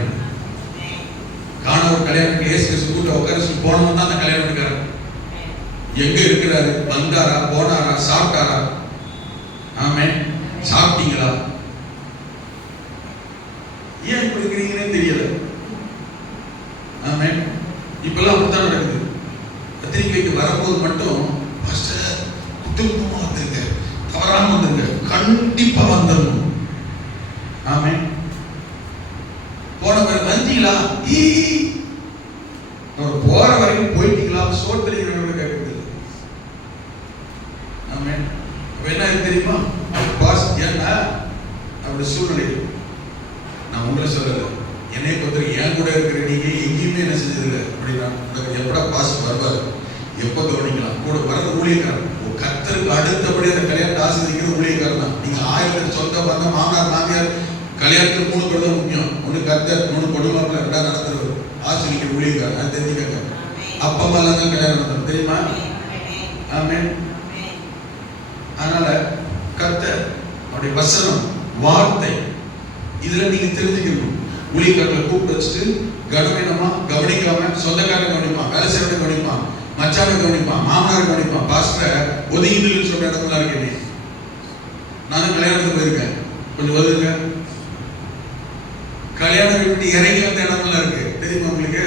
காண ஒரு கல்யாணத்துக்கு ஏசி கூட்ட உட்கார போனவன் தான் அந்த கல்யாணம் எடுக்கிறார். எங்க இருக்கிறாரு, வந்தாரா, போனாரா, சாப்பிட்டாரா, ஆமே சாப்பிட்டீங்களா, ஏன் இப்படி இருக்கிறீங்கன்னே தெரியல. ஆமே இப்பெல்லாம் அப்படித்தான் நடக்குது. பத்திரிகைக்கு வரும்போது மட்டும் குடும்பமா வந்துருங்க, தவறாம வந்துருங்க, கண்டிப்பா வந்துடணும். ஆமே போன பிறகு வந்தீங்களா, போற வரைக்கும் போயிட்டீங்களா, சோத்திரிகளோட கேட்குது. ஆமே என்ன தெரியுமா பாஸ், ஏன்னா அப்படி சூழ்நிலை. நான் உங்களை சொல்லல, என்னை பொறுத்த என் கூட இருக்கிற நீங்க எங்கேயுமே என்ன செஞ்சதில்லை. அப்படின்னா எப்படா பாஸ் வருவாரு, எப்ப கவனிக்கலாம், கூட வரது ஊழியக்காரன். கத்தருக்கு அடுத்தபடி அந்த கல்யாணத்தை ஆசிரியர் ஊழியக்காரன் தான். நீங்க 1000 சொந்த பந்த மாமனார் மாமியார் கல்யாணத்துக்கு 3 பேர் தான் முக்கியம். 1 கத்தர், 3 கொடுமாப்பிள்ள, 2 நடத்துறது ஆசிரியர் ஊழியக்காரன். அது தெரிஞ்சுக்கங்க. அப்பா அம்மா எல்லாம் தான் கல்யாணம் நடத்தணும், தெரியுமா? ஆமே. அதனால கத்தர் அவருடைய வசனம், வார்த்தை, இதுல நீங்க தெரிஞ்சுக்கணும். ஊழியக்காரர்களை கூப்பிட்டு வச்சுட்டு கவனமா கவனிக்காம, சொந்தக்காரன் கவனிப்பான், வேலை செய்யறவனை கவனிப்பான், மச்சானை கவனிப்பான், மாமனார் கவனிப்பான், பாஸ்டர் ஒதுங்கின்னு சொல்ற இடத்துல இருக்கேன். நானும் கல்யாணத்துக்கு போயிருக்கேன், கொஞ்சம் ஒதுங்க. கல்யாணம் விட்டு இறங்கி வந்த இடம்லாம் இருக்கு, தெரியுமா உங்களுக்கு?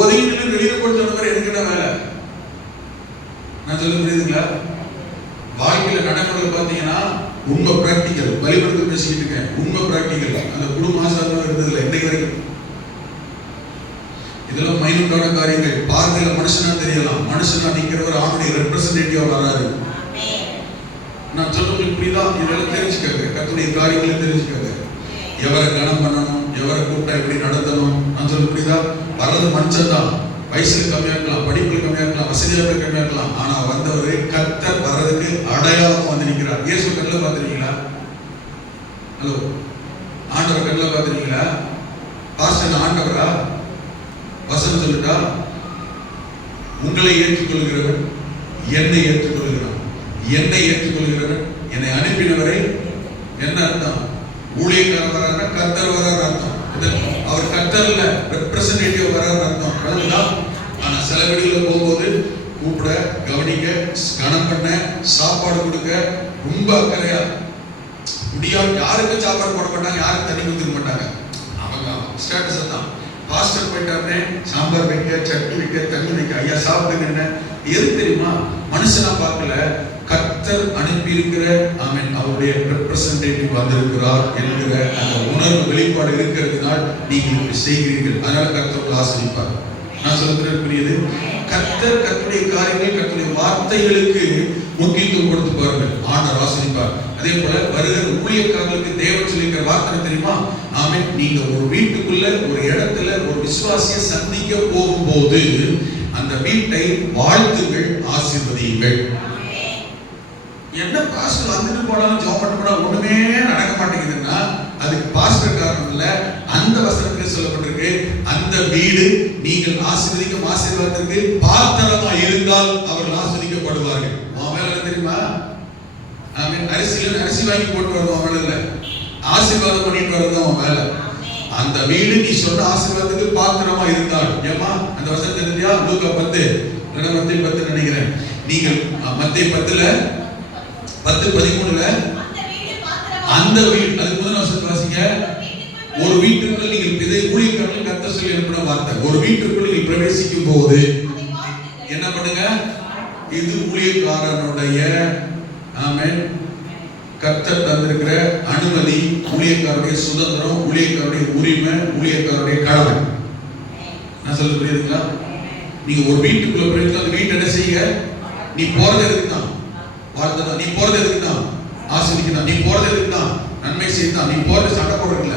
ஒதுங்கின்னு வெளியே போட்டு சொன்ன மாதிரி எனக்கு என்ன வேலை? நான் சொல்ல புரியுதுங்களா? வாழ்க்கையில நடைமுறை பார்த்தீங்கன்னா உண்மை பிராக்டிக்கல். வழிபடுத்த பேசிக்கிட்டு இருக்கேன், உண்மை பிராக்டிக்கல். அந்த குடும்ப ஆசாரம் இருந்ததில்லை இன்னைக்கு வரைக்கும். இதெல்லாம் மைனூட்டான காரியங்கள். பார்வையில மனுஷனா தெரியலாம், மனுஷனா நிக்கிறவர் ஆணுடைய ரெப்ரசன்டேட்டிவா வராது. நான் சொல்றது புரியுதா? இதெல்லாம் தெரிஞ்சுக்கங்க, கர்த்தருடைய காரியங்களை தெரிஞ்சுக்கங்க. எவரை கனம் பண்ணணும், எவரை கூப்பிட்டா எப்படி நடத்தணும். நான் சொல்ல புரியுதா? வர்றது மனுஷன் தான். வயசுல கம்மியா இருக்கலாம், படிப்புல கம்மியா இருக்கலாம், வசதியாக கம்மியா இருக்கலாம். ஆனா வந்தவரை கர்த்தர் வர்றதுக்கு அடையாளமா வந்து நிற்கிறார். இயேசு கண்ணில் பார்த்துருக்கீங்களா? ஹலோ, ஆண்டவர் கண்ணில் பார்த்துருக்கீங்களா? பாஸ்டர் ஆண்டவரா? வசனம் சொல்லிட்டா, உங்களை ஏற்றுக்கொள்கிறவன் என்னை ஏற்றுக்கொள்கிறான், என்னை ஏற்றுக்கொள்கிறவன் என்னை அனுப்பினவரை. என்ன அர்த்தம்? ஊழியக்காரர் வராருன்னா கர்த்தர் வராரு அர்த்தம். அவர் கர்த்தர்ல ரெப்ரசன்டேட்டிவ் வராரு அர்த்தம். ஆனா சில வீடுகளில் போகும்போது கூப்பிட, கவனிக்க, கனம் பண்ண, சாப்பாடு கொடுக்க ரொம்ப அக்கறையா முடியாது. யாருக்கும் சாப்பாடு போட மாட்டாங்க, யாரும் தண்ணி கொடுத்துக்க மாட்டாங்க. அவங்க ஸ்டேட்டஸ் தான். பாஸ்டர் போயிட்டாருன்னு சாம்பார் வைக்க, சட்னி வைக்க, தண்ணி வைக்க, ஐயா சாப்பிடுங்க. என்ன எது தெரியுமா? மனுஷனா பார்க்கல, கர்த்தர் அனுப்பி இருக்கிற ஆமென் அவருடைய ரெப்ரசன்டேட்டிவ் வந்திருக்கிறார் என்கிற அந்த உணர்வு வெளிப்பாடு இருக்கிறதுனால் நீங்கள் இப்படி செய்கிறீர்கள். அதனால கர்த்தர் ஆசீர்வதிப்பார். நான் சொல்றது புரியுது? கர்த்தர் கர்த்தருடைய காரியங்கள், கர்த்தருடைய வார்த்தைகளுக்கு முக்கியத்துவம் கொடுத்து பாருங்கள், ஆண்டவர் ஆசீர்வதிப்பார். அதே போல வருகிற ஊழியக்காரர்களுக்கு தேவன் சொல்லிக்கிற வார்த்தை தெரியுமா? ஆமென். நீங்க ஒரு வீட்டுக்குள்ள, ஒரு இடத்துல ஒரு விசுவாசியை சந்திக்க போகும்போது அந்த வீட்டை வாழ்த்துங்கள், ஆசீர்வதியுங்கள். என்ன பாஸ்டர் வந்துட்டு போனாலும் ஜெபம் பண்ண போனா ஒண்ணுமே நடக்க மாட்டேங்குதுன்னா அதுக்கு பாஸ்டர் காரணம் இல்ல. அந்த வசனத்தில் சொல்லப்பட்டிருக்கு, அந்த வீடு நீங்கள் ஆசீர்வதிக்கும் ஆசீர்வாதத்திற்கு பாத்திரமா இருந்தால் அவர்கள் ஆசீர்வதிக்கப்படுவார்கள். அவன் தெரியுமா? ஆமென். அரிசி வாங்கி போட்டு வரணும் அவன் இல்ல, ஆசீர்வாதம் பண்ணிட்டு வரணும் அவன் வேலை. அந்த வீடு நீ சொன்ன ஆசீர்வாதத்துக்கு பாத்திரமா இருந்தால். ஏமா அந்த வசனத்தை தெரியா? லூக்கா 10 மத்தேயு 10 நினைக்கிறேன். நீங்கள் மத்தேயு 10:13 அந்த வீடு, அதுக்கு முதல் வசனத்தை வாசிங்க. ஒரு வீட்டுக்குள் நீங்கள் ஊழியக்காரர்கள் கர்த்தர் சொல்லி அனுப்பின வார்த்தை, ஒரு வீட்டுக்குள் நீங்கள் பிரவேசிக்கும் போது என்ன பண்ணுங்க? இது ஊழியக்காரனுடைய ஆமென் கர்த்தர் தந்திருக்கிற அனுமதி, ஊழியக்காரருடைய சுதந்திரம், ஊழியக்காரருடைய உரிமை, ஊழியக்காரருடைய கடமை. நான் சொல்ல புரியுதுங்களா? நீங்க ஒரு வீட்டுக்குள்ள போயிட்டு அந்த வீட்டை என்ன செய்ய, நீ போறது எதுக்கு தான்? வார்த்தை தான். நீ போறது எதுக்கு தான்? ஆசீர்வதிக்க தான். நீ போறது எதுக்கு தான்? நன்மை செய்ய தான். நீ போறது சண்டை போடுறது இல்ல.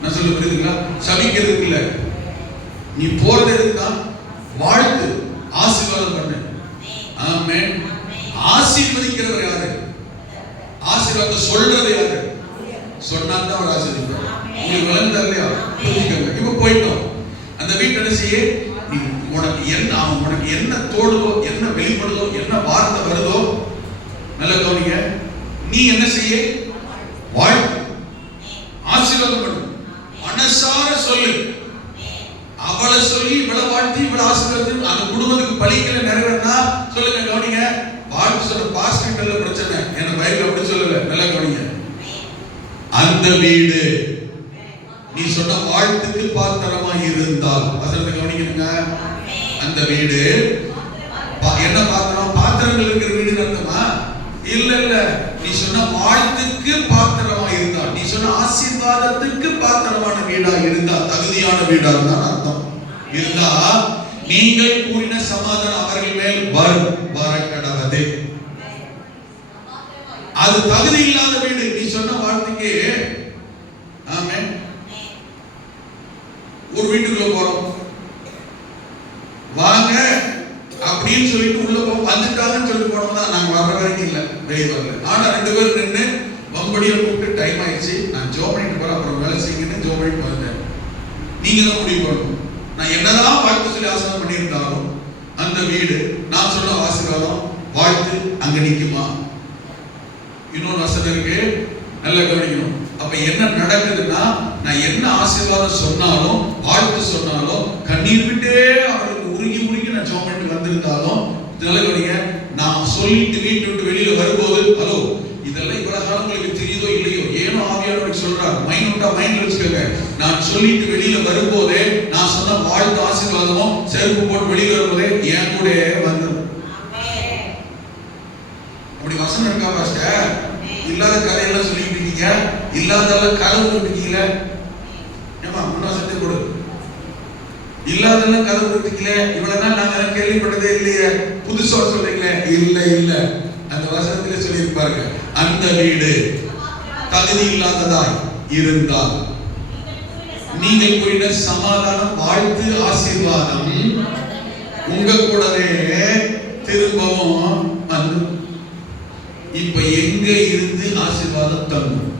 நான் சொல்ல புரியுதுங்களா? சபிக்கிறதுக்கு இல்ல. நீ போறது எதுக்கு தான்? வாழ்த்து, ஆசீர்வாதம் பண்ணு. ஆமென். ஆசீர்வதிக்கிறவர் யாரு? ஆசீர்வாதத்தை சொல்றது யாரு? சொன்னா தான் அவர் ஆசீர்வதிப்பார். உங்களுக்கு விளங்குதா இல்லையா? புரிஞ்சுக்கங்க. இப்ப போயிட்டோம். அந்த வீட்டை என்ன செய்ய, நீ உனக்கு என்ன தோடுதோ, என்ன வெளிப்படுதோ, என்ன வார்த்தை வருதோ, நல்ல கவனிங்க, நீ என்ன செய்ய, வாழ்த்து, ஆசீர்வாதம் பண்ணு, மனசார சொல்லு. அவளை சொல்லி இவளை வாழ்த்தி இவளை ஆசீர்வாதம் அந்த குடும்பத்துக்கு பலிக்கல நிறைவேறினா சொல்லுங்க. கவனிங்க, வாழ்த்து சொல்ற பாஸ்டர்ல பிரச்சனை, என்ன பைபிள் அப்படி சொல்லல. நல்லா கவனிங்க, அந்த வீடு நீ சொன்ன வாழ்த்துக்கு பாத்திரமா இருந்தால், வசனத்தை கவனிக்கணுங்க, அந்த வீடு என்ன பாத்திரம்? பாத்திரங்கள் இருக்கிற வீடு அர்த்தமா? இல்ல இல்ல. நீ சொன்ன வாழ்த்துக்கு பாத்திரமா இருந்தால், நீ சொன்ன ஆசீர்வாதத்துக்கு பாத்திரமான வீடா இருந்தா, தகுதியான வீடா இருந்தா அர்த்தம். இருந்தா நீங்கள் கூறின சமாதானம் அவர்கள் மேல் வரக்கடவது. அது தகுதி இல்லாத வீடு. நீ சொன்ன வாழ்த்துக்கு, ஆமென். ஒரு வீட்டுக்குள்ள போறோம், வாங்க அப்படின்னு சொல்லிட்டு உள்ள வந்துட்டாங்கன்னு சொல்லி போனோம்னா, நாங்க வர்ற வரைக்கும் இல்ல, வெளியே வரல. ஆனா 2 பேர் நின்று வம்படியை கூப்பிட்டு டைம் ஆயிடுச்சு, நான் ஜோ பண்ணிட்டு போறேன், அப்புறம் வேலை செய்யுங்கன்னு ஜோ பண்ணிட்டு வந்தேன். நீங்க தான் முடிவு பண்ணணும். நான் என்னதான் வாழ்த்து சொல்லி ஆசீர்வாதம் பண்ணியிருந்தாலும் அந்த வீடு நான் சொன்ன ஆசீர்வாதம் வாழ்த்து அங்க நிக்குமா? இன்னொரு வசனம் இருக்கு, நல்லா கவனிக்கணும். அப்ப என்ன நடக்குதுன்னா, நான் என்ன ஆசீர்வாதம் சொன்னாலும் வாழ்த்து சொன்னாலும் கண்ணீர் விட்டே அவருக்கு உருகி நான் ஜெபம் பண்ணிட்டு வந்திருந்தாலும், நல்ல கவனிங்க, நான் சொல்லிட்டு வீட்டு விட்டு வெளியில வரும்போது, ஹலோ இதெல்லாம் இவ்வளவு காலம் உங்களுக்கு தெரியுதோ இல்லையோ, ஏனோ ஆவியானவர் சொல்றார், மைண்ட்ல வச்சுக்கோங்க. நான் சொல்லிட்டு வெளியில வரும்போதே நான் சொன்ன வாழ்த்து ஆசீர்வாதமும் செருப்பு போட்டு வெளியில வரும்போதே என் கூட வந்துடும். அப்படி வசனம் இருக்கா பாஸ்டர்? இல்லாத கதையெல்லாம் சொல்லிட்டு இருக்கீங்க, இல்லாதெல்லாம் கலவு இருக்கீங்கள, ஏமா முன்னா சத்தியம் கொடு, இல்லாதெல்லாம் கலவு இருக்கீங்களே, இவ்வளவுதான் நாங்க கேள்விப்பட்டதே இல்லையே, புதுசா சொல்றீங்களே. இல்ல அந்த வசனத்திலே சொல்லியிருப்பாருங்க, அந்த வீடு தகுதி இல்லாததாய் இருந்தால் நீங்கள் கூறின சமாதானம் வாழ்த்து ஆசீர்வாதம் உங்க கூடவே திரும்பவும் வந்து. இப்ப எங்க இருந்து ஆசீர்வாதம் தங்கும்?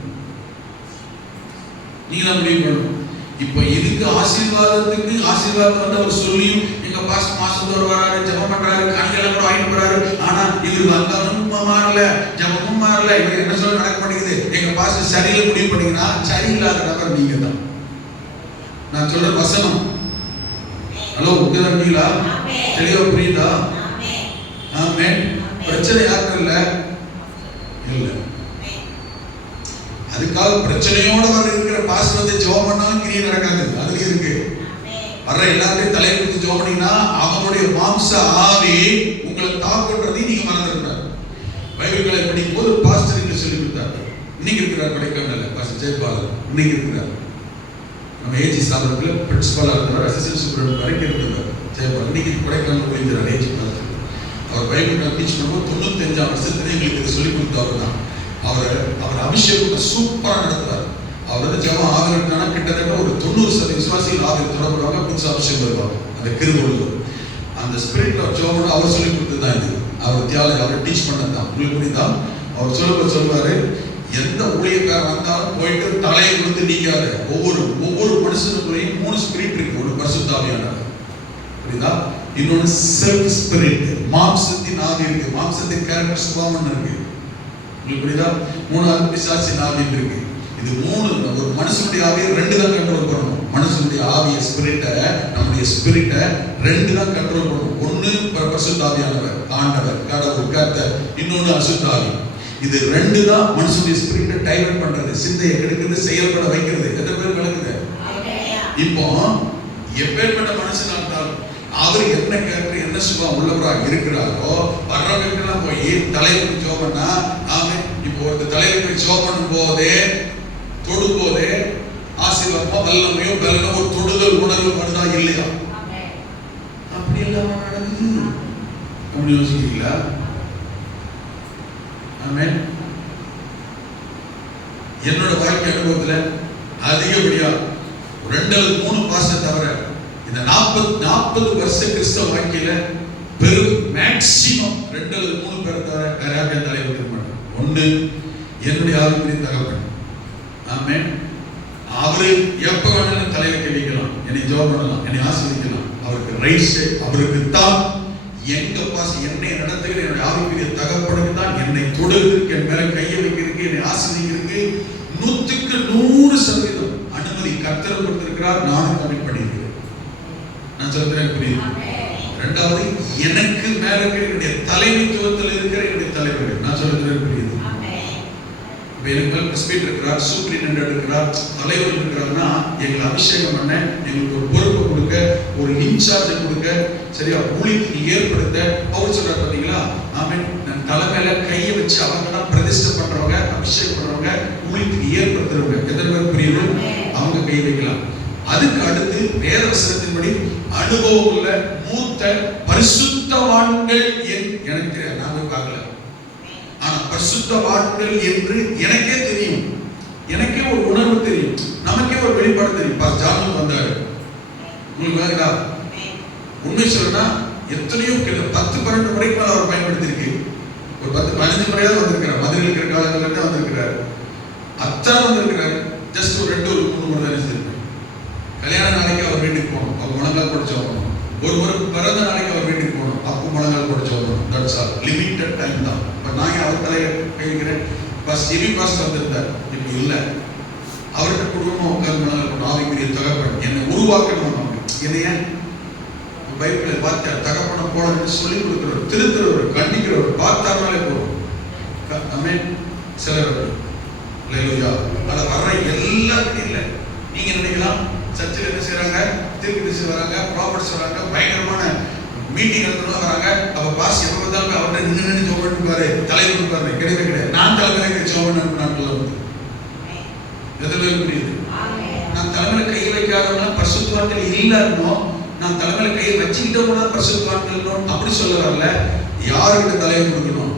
நீங்க தான் முடிவு பண்ணணும். இப்ப இதுக்கு ஆசீர்வாதத்துக்கு ஆசீர்வாதம் வந்து அவர் சொல்லியும், எங்க பாஸ்டர் மாசத்தோடு வராரு, ஜெபம் பண்றாரு, காணிக்கையெல்லாம் கூட வாங்கிட்டு போறாரு, ஆனா இவரு வந்தாலும் மாறல, ஜெபமும் மாறல, இவர் என்ன சொல்ல நடக்க மாட்டேங்குது. எங்க பாஸ்டர் சரியில்லை முடிவு பண்ணீங்கன்னா, சரியில்லாத நபர் நீங்க தான். நான் சொல்ற வசனம், ஹலோ உட்கார்ந்தீங்களா? தெளிவா புரியுதா? ஆமென். பிரச்சனை யாருக்கும் இல்ல. அதுக்காக பிரச்சனையோட வர இருக்கிற பாஸ்டர் வந்து ஜெபம் பண்ணாலும் கிரியை நடக்காது. அதுல இருக்கு வர்ற எல்லாத்தையும் தலையை கொடுத்து ஜெபம் பண்ணீங்கன்னா அவனுடைய மாம்ச ஆவி உங்களை தாக்குன்றதையும் நீங்க மறந்துடுறாரு. பைபிள்களை படிக்கும் போது பாஸ்டர் இங்க சொல்லி கொடுத்தாரு. இன்னைக்கு இருக்கிறார் கொடைக்கானல்ல பாஸ்டர் ஜெயபாலன். இன்னைக்கு இருக்கிறார் நம்ம ஏஜி சாதனத்துல பிரின்சிபலா இருக்கிறார், அசிஸ்டன்ட் சூப்பரண்ட் வரைக்கும் இருக்கிறார் ஜெயபாலன். இன்னைக்கு கொடைக்கானல் போயிருக்கிறார் ஏஜி பாலன். அவர் பைபிள் டீச் பண்ணும்போது 95 வருஷத்துல எங்களுக்கு சொல்லி கொடுத்தவர் தான். அவர் அபிஷேகத்தை சூப்பரா நடத்துவார். அவர் வந்து ஜெபம் ஆகணும்னா கிட்டத்தட்ட ஒரு 90% விசுவாசிகள் ஆவியில் தொடர்புறாங்க, புதுசு அபிஷேகம் வருவாங்க. அந்த கிருபை அந்த ஸ்பிரிட் ஆஃப் ஜெபம் அவர் சொல்லி கொடுத்ததுதான். இது அவர் தியாலஜி அவர் டீச் பண்ணதான். உங்களுக்கு புரியுதா? அவர் சொல்லுவாரு, எந்த ஊழியக்காரர் வந்தாலும் போயிட்டு தலையை கொடுத்து நீக்காத. ஒவ்வொரு மனுஷனுக்குள்ளேயும் 3 ஸ்பிரிட் இருக்கு. ஒரு பரிசுத்த ஆவியானவர், புரியுதா? இன்னொன்னு செல்ஃப் ஸ்பிரிட், மாம்சத்தின் ஆவி இருக்கு. மாம்சத்தின் கேரக்டர் சுபாவம் இருக்கு. உங்களுக்கு புரியுதா? 3வது பிசாசின் ஆவி இருக்கு. இது 3 ஒரு மனுஷனுடைய ஆவியை 2 தான் கண்ட்ரோல் பண்ணணும். மனுஷனுடைய ஆவியை ஸ்பிரிட்டை, நம்முடைய ஸ்பிரிட்டை 2 தான் கண்ட்ரோல் பண்ணணும். ஒன்னு பரிசுத்த ஆவியானவர், ஆண்டவர், கடவுள், கர்த்தர். இன்னொன்னு அசுத்த ஆவி. இது 2 தான் மனுஷனுடைய ஸ்பிரிட்டை டைவர்ட் பண்றது, சிந்தையை கெடுக்கிறது, செயல்பட வைக்கிறது. எத்தனை பேர் விளக்குது? இப்போ எப்பேற்பட்ட மனுஷனா இருந்தாலும் அவர் என்ன கேரக்டர், என்ன சுபம் உள்ளவராக இருக்கிறாரோ வர்றவங்களுக்கெல்லாம் போய் தலையை ஜெபம் பண்ணா, ஆமென். ஒரு தலைவருக்கு ஜெபம் பண்ணும் போதே தொடும் போதே ஆசீர்வாதமோ வல்லமையோ பலனோ ஒரு தொடுதல் உணர்வு வருதா இல்லையா? அப்படி எல்லாம் நடக்குது. அப்படி யோசிக்கிறீங்களா? ஆமென். என்னோட வாழ்க்கை அனுபவத்துல அதிகப்படியா 2 அல்லது 3 பாஸ்டர் தவிர இந்த 40 வருஷ கிறிஸ்தவ வாழ்க்கையில பெரும் மேக்சிமம் 2 அல்லது 3 பேர் தவிர வேற யாரும் தலைவர் இருக்க மாட்டாங்க. ஒண்ணு என்னுடைய ஆவிக்குரிய தகப்பன். ஆமென். அவரு எப்ப வேணாலும் தலைவர் கேட்கலாம், என்னை ஜெபம் பண்ணலாம், என்னை ஆசீர்வதிக்கலாம். அவருக்கு ரைட்ஸ், அவருக்கு தான். எங்க பாஸ் என்னை நடத்துகிற என்னுடைய ஆவிக்குரிய தகப்பனுக்கு தான் என்னை தொடுகிறதுக்கு, என் மேல கையை வைக்கிறதுக்கு, என்னை ஆசீர்வதிக்கிறதுக்கு 100% அனுமதி கர்த்தர் கொடுத்திருக்கிறார். நானும் கமிட் பண்ணியிருக்கிறேன். நான் சொல்றேன் புரியுது? இரண்டாவது, எனக்கு மேல இருக்கிற என்னுடைய தலைமைத்துவத்தில் இருக்கிற என்னுடைய தலைவர்கள். நான் சொல்றேன் புரியுது? எனக்கு பிரஸ்பீட் இருக்கிறார், சூப்பரிண்டெண்டன்ட் இருக்கிறார், தலைவர் இருக்கிறார்னா எங்களை அபிஷேகம் பண்ண, எங்களுக்கு ஒரு பொறுப்பு கொடுக்க, ஒரு இன்சார்ஜ் கொடுக்க, சரியா ஊழியத்துக்கு ஏற்படுத்த அவர் சொல்றாரு பாத்தீங்களா? ஆமென். நான் தலைமையில கையை வச்சு அவங்க தான் பிரதிஷ்டை பண்றவங்க, அபிஷேகம் பண்றவங்க, ஊழியத்துக்கு ஏற்படுத்துறவங்க. எத்தனை பேர் புரியுது? அவங்க கை வைக்கலாம். அதுக்கு அடுத்து வேத வசனத்தின்படி அனுபவம் உள்ள மூத்த பரிசுத்தவான்கள் எனக்கு தெரியாது, நான் போய் பார்க்கல. ஆனா பரிசுத்தவான்கள் என்று எனக்கே தெரியும், எனக்கே ஒரு உணர்வு தெரியும், நமக்கே ஒரு வெளிப்பாடு தெரியும். பாஸ் ஜான் வந்தாரு, உங்களுக்கு வேறா உண்மை சொல்லனா எத்தனையோ 10-12 முறைக்கு மேல அவர் பயன்படுத்தியிருக்கு. ஒரு 10-15 முறையாவது வந்திருக்கிறார். மதுரையில் இருக்கிற காலங்கள்ல இருந்து வந்திருக்கிறார். அத்தனை வந்திருக்கிறார். ஜஸ்ட் ஒரு 2-3 முறை தான் இருந்திருக்கு. கல்யாண நாளைக்கு அவர் வீட்டுக்கு போகணும், அப்போ முழங்கால் போட்டு ஜெபம். ஒரு முறை பிறந்த நாளைக்கு அவர் வீட்டுக்கு போகணும், அப்போ முழங்கால் போட்டு ஜெபம். That's all. லிமிட்டட் டைம் தான். நான் அவர் தலையை கைக்கிறேன். பஸ் எவி பாஸ் வந்திருந்தார். இப்படி இல்லை, அவர்கிட்ட குடும்பம் உட்கார்ந்து ஆவிக்குரிய தகப்பன் என்னை உருவாக்கணும். என்னைய பைபிளை பார்த்தார், தகப்பனை போல சொல்லி கொடுக்கிறவர், திருத்துறவர், கண்டிக்கிறவர், பார்த்தாருனாலே போதும். ஆமென். சிலர் அல்லேலூயா அத வர்ற எல்லாருமே இல்லை. நீங்க நினைக்கலாம் சர்ச்சில் என்ன செய்யறாங்க, தீர்க்கதரிசி வராங்க, ப்ராஃபட்ஸ் வராங்க, பயங்கரமான மீட்டிங் நடத்துறவங்க வராங்க. அப்ப பாஸ் எப்ப பார்த்தாலும் அவர்கிட்ட நின்று ஜெபம் பண்ணிப்பாரு, தலைவர் இருப்பாரு. கிடையவே கிடையாது. நான் தலைமையில ஜெபம் பண்ண நாட்கள் வந்து எதுல புரியுது? நான் தலைமையில கை வைக்காதவங்க பரிசுத்தவான்கள் இல்லைன்னோ, நான் தலைமையில கையை வச்சுக்கிட்டவங்க பரிசுத்தவான்கள் அப்படி சொல்ல வரல. யாருக்கிட்ட தலைவர் கொடுக்கணும்,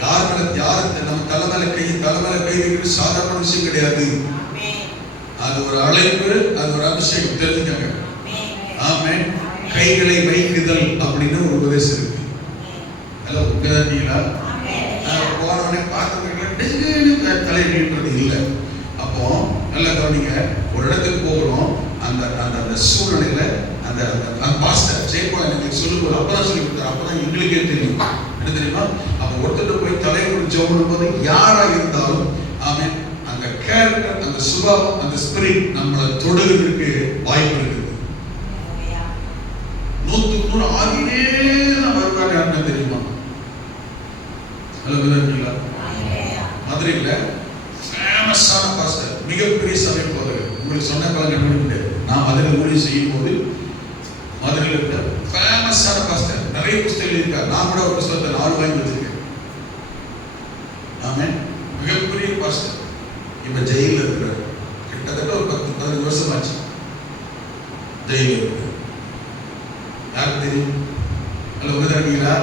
யாருக்கு நம்ம தலைமையில கை வைக்கிறது சாதாரண விஷயம் கிடையாது. அது ஒரு அழைப்பு, அது ஒரு அபிஷேகம். தெரிஞ்சுக்கங்க. ஆமென். கைகளை வைக்குதல் அப்படின்னு ஒரு உபதேசம் இருக்கு. அதெல்லாம் உட்காந்தீங்களா? போனவனே பார்த்தவங்க தலை நீட்டுறது இல்லை. அப்போ நல்லா கவனிங்க. ஒரு இடத்துக்கு போகிறோம், அந்த அந்த சூழ்நிலையில அந்த பாஸ்டர் ஜெயபால் எனக்கு சொல்லும்போது அப்பதான் சொல்லி கொடுத்தாரு. அப்பதான் எங்களுக்கே தெரியும். என்ன தெரியுமா? அப்ப ஒருத்தர் போய் தலைவர் ஜெபம் பண்ணும்போது யாரா இருந்தாலும் ஆமென், அந்த கேரக்டர், அந்த சுபாவம், அந்த ஸ்பிரிட் நம்மளை தொடுறதுக்கு வாய்ப்பு இருக்குது. 100 ஆகினே வருவாங்க. யாருன்னு தெரியுமா? இருக்கீங்களா? மதுரையில ஃபேமஸான பாஸ்டர், மிகப்பெரிய சபை போதகர். உங்களுக்கு சொன்ன பல நம்ப முடியாது. நான் மதுரை ஊழியம் செய்யும் போது மதுரையில் இருக்க ஃபேமஸான பாஸ்டர், நிறைய புத்தகங்கள் இருக்கார். நான் கூட ஒரு புத்தகத்தை 4 வாங்கி வச்சிருக்கேன். ஆமென். மிகப்பெரிய பாஸ்டர். இப்ப ஜெயில இருக்கிறார். கிட்டத்தட்ட ஒரு 10-15 வருஷம் ஆச்சு ஜெயில இருக்கிறார். யாருக்கு தெரியும்? அல்ல உதவிங்களா?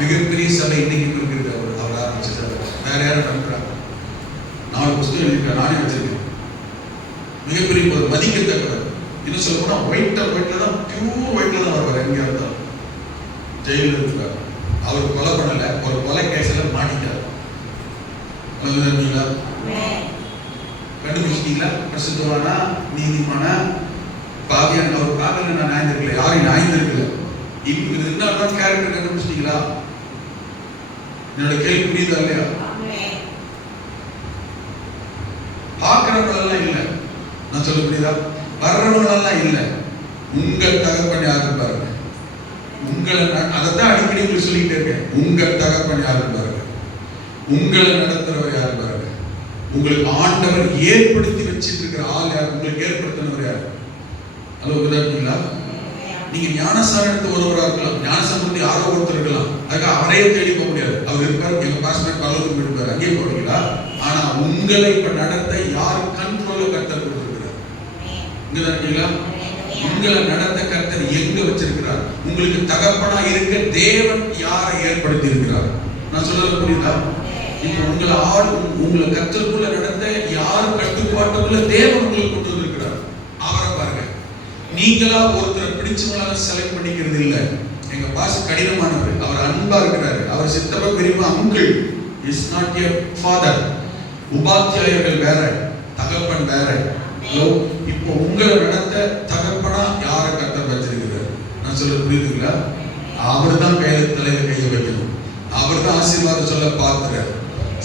மிகப்பெரிய சபை இன்னைக்கு இருக்குது. அவர் ஆரம்பிச்ச சபை. வேற யாரும் நம்புறாங்க? 4 புத்தகம் எழுதியிருக்கார், நானே வச்சிருக்கேன். மிகப்பெரிய மதிக்கத்தக்கவர். இன்னும் சொல்ல போனா ஒயிட்ல தான், பியூர் ஒயிட்ல தான் வருவார். எங்க இருந்தாலும் ஜெயில இருக்கிறார். அவர் கொலை பண்ணல, ஒரு கொலை கேஸ்ல மாட்டிட்டார். கண்டுபிடிச்சிட்டீங்களா? பிரசித்தவானா, நீதிமானா, பாவியான? அவர் பாவியான நான் நியாயந்திருக்கல, யாரையும் நியாயந்திருக்கல. இப்ப இருந்தாலும் கேரக்டர் கண்டுபிடிச்சிட்டீங்களா? என்னோட கேள்வி புரியுதா இல்லையா? பார்க்கிறவங்களெல்லாம் இல்லை, நான் சொல்ல புரியுதா? வர்றவங்களெல்லாம் இல்லை. உங்கள் தகப்பன் யாருன்னு பாருங்க. உங்களை அதைத்தான் அடிக்கடி உங்களுக்கு சொல்லிக்கிட்டே இருக்கேன். உங்கள் தகப்பன் யாருன்னு பாருங்க. உங்களை நடத்துறவர் யாரு பாருங்க. உங்களுக்கு ஆண்டவர் ஏற்படுத்தி வச்சிட்டு இருக்கிற ஆள் யார்? உங்களுக்கு ஏற்படுத்தினவர் யார்? இருக்கீங்களா? நீங்க ஞானசாரத்துக்கு ஒருவராக இருக்கலாம், ஞானசாரத்துக்கு யாரோ ஒருத்தர் இருக்கலாம். அதுக்காக அவரையே தேடி போக முடியாது. அவர் இருப்பார், எங்க பாஸ்டர் பரலோகத்துக்கு போயிருப்பாரு, அங்கேயே போறீங்களா? உங்களை இப்ப நடத்த யார் கண்ட்ரோல கர்த்தர் கொடுத்திருக்கிறார்? இங்கதான் இருக்கீங்களா? உங்களை நடத்த கர்த்தர் எங்க வச்சிருக்கிறார்? உங்களுக்கு தகப்பனா இருக்க தேவன் யாரை ஏற்படுத்தி இருக்கிறார்? நான் சொல்றது புரியுதா? இப்ப உங்களை கர்த்தருக்குள்ள நடத்த யார் கட்டுப்பாட்டுக்குள்ள தேவன் உங்களை கொண்டு வந்திருக்கிறார். அவரை பாருங்க. நீங்களா ஒருத்தரை பிடிச்சவங்களால செலக்ட் பண்ணிக்கிறது இல்ல. எங்க பாஸ் கடினமானவர், அவர் அன்பா இருக்கிறாரு, அவர் சித்தப்பா பெரியப்பா uncle is not your father. உபாத்தியாயர்கள் வேற, தகப்பன் வேற. இப்போ உங்களை நடத்த தகப்பனா யார கர்த்தர் வச்சிருக்கிறார்? நான் சொல்றது புரியுதுங்களா? அவர் தான் தலையில கையை வைக்கணும், அவர் தான் ஆசீர்வாதம் சொல்ல பார்க்கிறார்.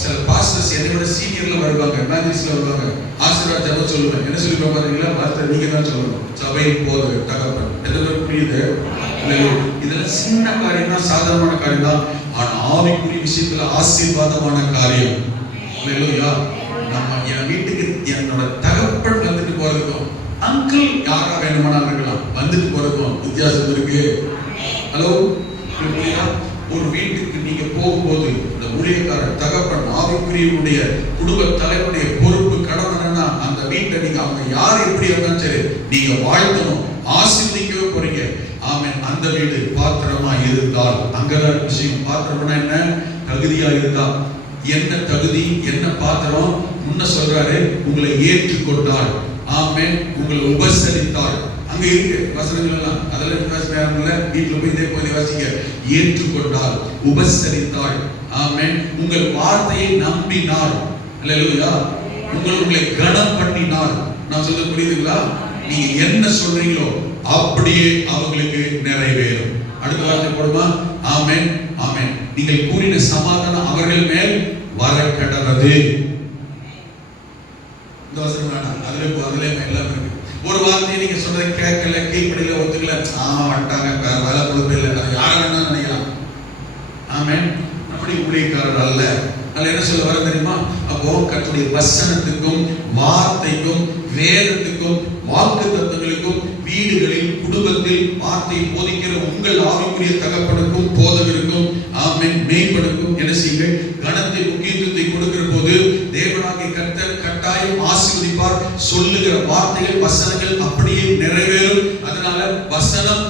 சில பாஸ்டர்ஸ் என்னோட சீனியர்ல வருவாங்க, எவாஞ்சலிஸ்ட்ல வருவாங்க, ஆசீர்வாத ஜெபம் சொல்லுவாங்க. என்ன சொல்லி பாத்தீங்களா? பாஸ்டர் நீங்க தான் சொல்லணும், சபையின் போது தகப்பன். எத்தனை புரியுது? இதெல்லாம் சின்ன காரியம் தான், சாதாரணமான காரியம் தான். ஆனா ஆவிக்குரிய விஷயத்துல ஆசீர்வாதமான காரியம். அல்லேலூயா. நம்ம என் வீட்டுக்கு என்னோட தகப்பன் வந்துட்டு போறதுக்கும் அங்கிள் யாரா வேணுமானாலும் இருக்கலாம், வந்துட்டு போறதுக்கும் வித்தியாசம் இருக்கு. ஹலோ, ஒரு வீட்டுக்கு நீங்க போகும்போது இந்த ஊழியக்காரர் தகப்பன் ஆவிக்குரியவனுடைய குடும்ப தலைவனுடைய பொறுப்பு கடமைன்னா அந்த வீட்டை நீங்க அவங்க யார் எப்படி இருந்தாலும் சரி நீங்க வாழ்த்தணும், ஆசீர்வதிக்கவே போறீங்க. ஆமென். அந்த வீடு பாத்திரமா இருந்தால், அங்கதான் விஷயம். பாத்திரம்னா என்ன? தகுதியா இருந்தா. என்ன தகுதி, என்ன பாத்திரம்? முன்ன சொல்றாரு, உங்களை ஏற்றுக்கொண்டாள். ஆமென். உங்களை உபசரித்தாள். அங்க இருக்கு வசனங்கள் எல்லாம், அதெல்லாம் நேரம் இல்ல, வீட்டுல போய் இதே போய் வாசிங்க. ஏற்றுக்கொண்டாள், உபசரித்தாள். ஆமென். உங்கள் வார்த்தையை நம்பினாள். அல்லேலூயா. உங்களை கனம் பண்ணினாள். நான் சொல்ல புரியுதுங்களா? நீங்க என்ன சொல்றீங்களோ அப்படியே அவங்களுக்கு நிறைவேறும். அடுத்த வார்த்தை போடுமா? ஆமென், ஆமென். நீங்கள் கூறின சமாதானம் அவர்கள் மேல் வர கடவது. இந்த வசனம் வேணாம், அதுல எல்லாம் இருக்கு. ஒரு வார்த்தையை நீங்க சொல்றதை கேட்கல, கீழ்ப்படியில ஒத்துக்கல, ஆமா வட்டாங்க வேலை கொடுப்பே இல்லை, அது யார வேணா நினைக்கலாம். ஆமென். அப்படி ஊழியக்காரர் அல்ல. அதுல என்ன சொல்ல வர தெரியுமா? அப்போ கர்த்தருடைய வசனத்துக்கும் வார்த்தைக்கும் வேதத்துக்கும் வாக்கு தத்தங்களுக்கும் வீடுகளில் குடும்பத்தில் வார்த்தை போதிக்கிற உங்கள் ஆவிக்குரிய தகப்பனுக்கும் போதகருக்கும் ஆமென் மேம்படுக்கும் என்ன செய்யுங்க? கனத்தை முக்கியத்துவத்தை கொடுக்கிற போது தேவனாகிய கர்த்தர் கட்டாயம் ஆசீர்வதிப்பார். சொல்லுகிற வார்த்தைகள் வசனங்கள் அப்படியே நிறைவேறும். அதனால வசனம்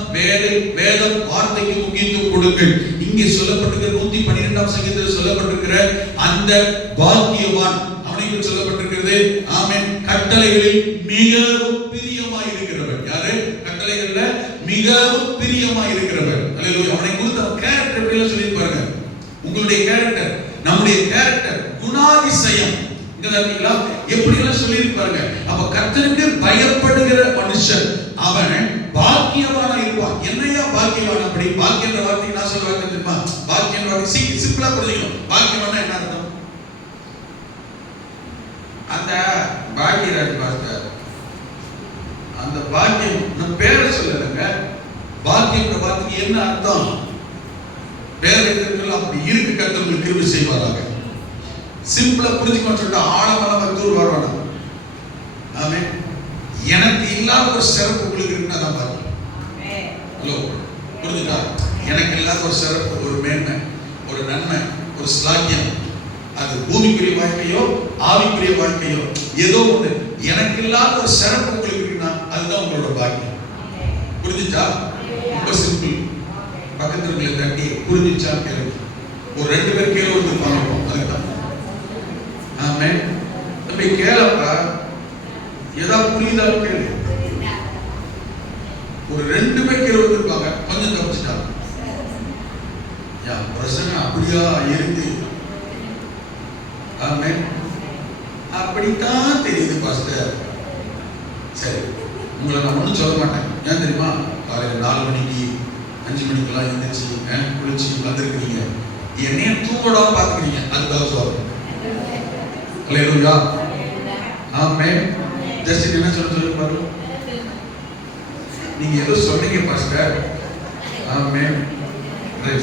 வேதம் வார்த்தைக்கு முக்கியத்துவம் கொடுங்கள். இங்கே சொல்லப்பட்டிருக்கிற 112ஆம் சங்கீதத்தில் சொல்லப்பட்டிருக்கிற அந்த பாக்கியவான் அவனுக்கு சொல்லப்பட்டிருக்கிறது. ஆமென். கட்டளைகளில் மிகவும் பிரியமாய் இருக்கிறவர். யாரு? கட்டளைகள்ல மிகவும் பிரியமாய் இருக்கிறவர். அல்லேலூயா. அவனை குறித்து அவன் கேரக்டர் எப்படி சொல்லி பாருங்க. உங்களுடைய கேரக்டர், நம்முடைய கேரக்டர், குணாதிசயம் இங்கதான் எப்படி எல்லாம் சொல்லி பாருங்க. அப்ப கர்த்தருக்கு பயப்படுகிற மனுஷன் அவன் பாக்கியவானா இருப்பான். என்னையா பாக்கியவான்? அப்படி பாக்கியன்ற வார்த்தைக்கு நான் சொல்ல வார்த்தை தெரியுமா? பாக்கியன்ற வார்த்தை சிம்பிளா புரிஞ்சுக்கணும். பாக்கியவானா என்ன அர்த்தம்? அந்த பாக்கியராஜ் பாஸ்டர், அந்த பாக்கியம் நான் பேரை சொல்லலைங்க. பாக்கியன்ற வார்த்தைக்கு என்ன அர்த்தம்? பேர் வைத்திருக்கலாம். அப்படி இருக்கு. கர்த்தர் கிருபை செய்வாராக. சிம்பிளா புரிஞ்சுக்கணும் சொல்லிட்டு ஆழமான தூர் வருவானா? ஆமென். எனக்கு இல்லாத ஒரு சிறப்பு உங்களுக்கு இருக்குன்னா தான் பாருங்க. ஹலோ, புரிஞ்சுதா? எனக்கு இல்லாத ஒரு சிறப்பு, ஒரு மேன்மை, ஒரு நன்மை, ஒரு ஸ்லாக்கியம், அது பூமிக்குரிய வாழ்க்கையோ ஆவிக்குரிய வாழ்க்கையோ ஏதோ ஒன்று எனக்கு இல்லாத ஒரு சிறப்பு உங்களுக்கு இருக்குன்னா அதுதான் உங்களோட பாக்கியம். புரிஞ்சுச்சா? ரொம்ப சிம்பிள். பக்கத்துல இருக்கிற தட்டி புரிஞ்சுச்சா கேளுங்க. ஒரு 2 பேர் கேள்வி வந்து பார்ப்போம். அதுதான் ஆமென். நம்ம கேளப்பா, ஏதா புரியுதா கேளு. ஒரு 2 பேர் கேள்வி வந்திருப்பாங்க, கொஞ்சம் தப்பிச்சுட்டாங்க. பிரசங்க அப்படியா இருக்கு? ஆமென். அப்படித்தான் தெரியுது பாஸ்டர். சரி, உங்களை நான் ஒன்றும் சொல்ல மாட்டேன். ஏன் தெரியுமா? காலையில் 4 மணிக்கு 5 மணிக்கெல்லாம் எழுந்திரிச்சு குளிச்சு வந்திருக்கிறீங்க. என்னைய தூங்கடாம பார்த்துக்கிறீங்க. அதுக்காக சொல்றேன். அல்லேலூயா. ஆமென். ஜஸ்ட் என்ன சொல்லி பாருங்க. நீங்க ஏதோ சொன்னீங்க பாஸ்டர். ஆமென்.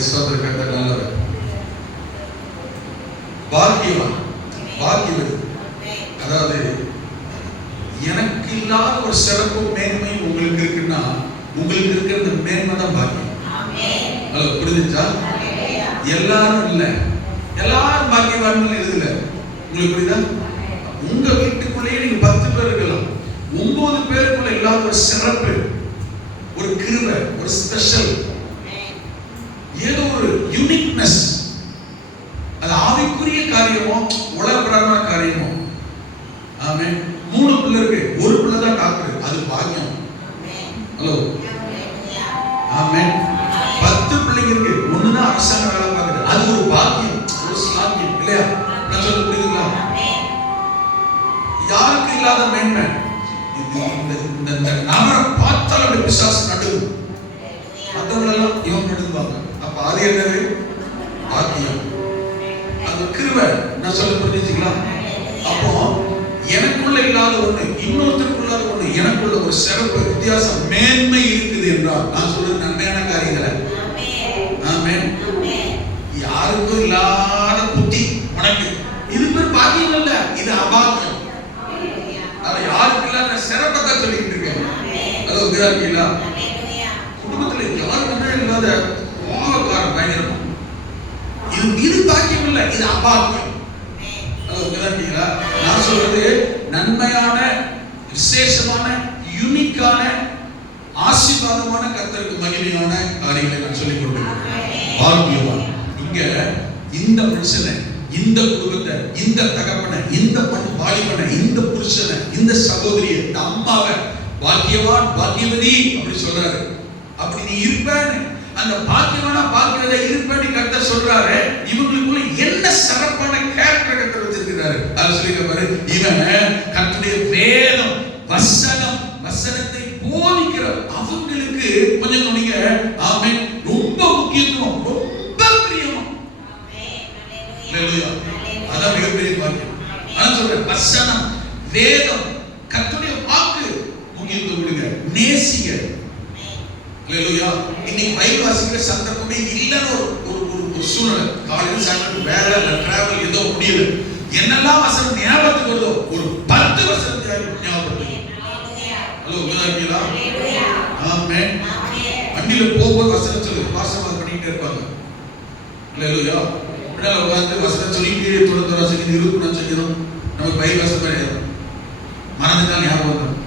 சோதர கர்த்தர் நல்லவர். பாக்கியவான், பாக்கியவன். அதாவது எனக்கு இல்லாத ஒரு சிறப்பு மேன்மை உங்களுக்கு இருக்குன்னா உங்களுக்கு இருக்கிற மேன்மை தான் பாக்கியம். ஹலோ, புரிஞ்சுச்சா? எல்லாரும் இல்ல, எல்லாரும் பாக்கியவான்கள் எழுதல. உங்களுக்கு புரியுதா? உங்க வீட்டுக்குள்ளேயே நீங்க 10 பேர் இருக்கலாம். 9 பேருக்குள்ள இல்லாத ஒரு சிறப்பு, ஒரு கிருபை, ஒரு ஸ்பெஷல், ஏதோ ஒரு யூனிக்னஸ், அது ஆவிக்குரிய காரியமோ உலகப்பிரமான காரியமோ. ஆமென். 3 பிள்ளை இருக்கு, ஒரு பிள்ளை தான் டாக்டர், அது பாக்கியம். ஹலோ, ஆமென். 10 பிள்ளைங்க இருக்கு, ஒண்ணுதான் அரசாங்க வேலை பார்க்குது, அது ஒரு பாக்கியம், ஒரு ஸ்லாக்கியம் இல்லையா? நான் சொல்ல புரியுதுங்களா? யாருக்கு இல்லாத மேன்மை? இந்த நபரை பார்த்தால் அப்படி பிசாசு நடுவும், மற்றவங்களெல்லாம் இவன் நடுங்குவாங்க. அப்ப அது என்னது? பாக்கியம், அது கிருபை. நான் சொல்ல புரிஞ்சுங்களா? அப்போ எனக்குள்ள இல்லாத ஒண்ணு இன்னொருத்தருக்குள்ள ஒண்ணு, எனக்குள்ள ஒரு சிறப்பு, வித்தியாசம், மேன்மை இருக்குது என்றால் நான் சொல்றது நன்மையான காரியங்களை. ஆமென். யாருக்கும் இல்லாத புத்தி உனக்கு, இது பேர் பாக்கியம் இல்ல, இது அபாக்கியம். அது யாருக்கு இல்லாத சிறப்பை தான் சொல்லிட்டு இருக்கேன். அது உதாரணீங்களா? குடும்பத்துல யாருக்குமே இல்லாத பாவக்காரன் பயங்கரமா, இது பாக்கியம் இல்ல, இது அபாக்கியம். அது உதாரணீங்களா? நான் சொல்றது நன்மையான, விசேஷமான, யூனிக்கான, ஆசீர்வாதமான, கர்த்தருக்கு மகிமையான காரியங்களை நான் சொல்லிக் கொடுக்கிறேன். பாக்கியவான். இங்க இந்த மனுஷனை, இந்த குடும்பத்தை, இந்த தகப்பனை, இந்த வாலிபனை, இந்த புருஷனை, இந்த சகோதரியை, இந்த அம்மாவை பாக்கியவான், பாக்கியவதி அப்படி சொல்றாரு. அப்படி நீ இருப்பேன்னு, அந்த பாக்கியவானா பாக்கியவதை இருப்பேன்னு கர்த்தர் சொல்றாரு. இவங்களுக்குள்ள என்ன சிறப்பான கேரக்டர் கர்த்தர் வச்சிருக்கிறாரு அது சொல்லிக்க பாரு. இவன் கர்த்தருடைய வேதம், வசனம், வசனத்தை போதிக்கிற அவங்களுக்கு கொஞ்சம் கவனிங்க. ஆமென். ரொம்ப முக்கியத்துவம், ரொம்ப பிரியமா. ஹalleluya. அதான் மிகப்பெரிய பாக்கியம். நான் சொல்றேன், வசனம், வேதம், கர்த்தருடைய வாக்கு முக்கியத்துவம் கொடுங்க, நேசிங்க. ஹalleluya. இன்னைக்கு பைபிள் வாசிக்கிற சந்தர்ப்பமே இல்லன்னு ஒரு சூழ்நிலை. காலையில் சாயங்காலம் வேலை இல்ல, டிராவல் ஏதோ முடியல, என்னெல்லாம் வசனம் ஞாபகத்துக்கு வருதோ ஒரு 10 வசனத்தை ஞாபகப்படுத்துங்க. ஹலோ, உதாரணீங்களா? ஆமென். வண்டியில போகும்போது வசனம் சொல்லு, வாசனம் பண்ணிட்டே இருப்பாங்க. ஹalleluya. உடனே உட்கார்ந்து வசனம் சொல்லிட்டே தொடர்ந்து சங்கீதம் 20 சங்கீதம் நமக்கு பைபிள் வசனம் கிடையாது, மறந்துட்டால் ஞாபகம் வரும்.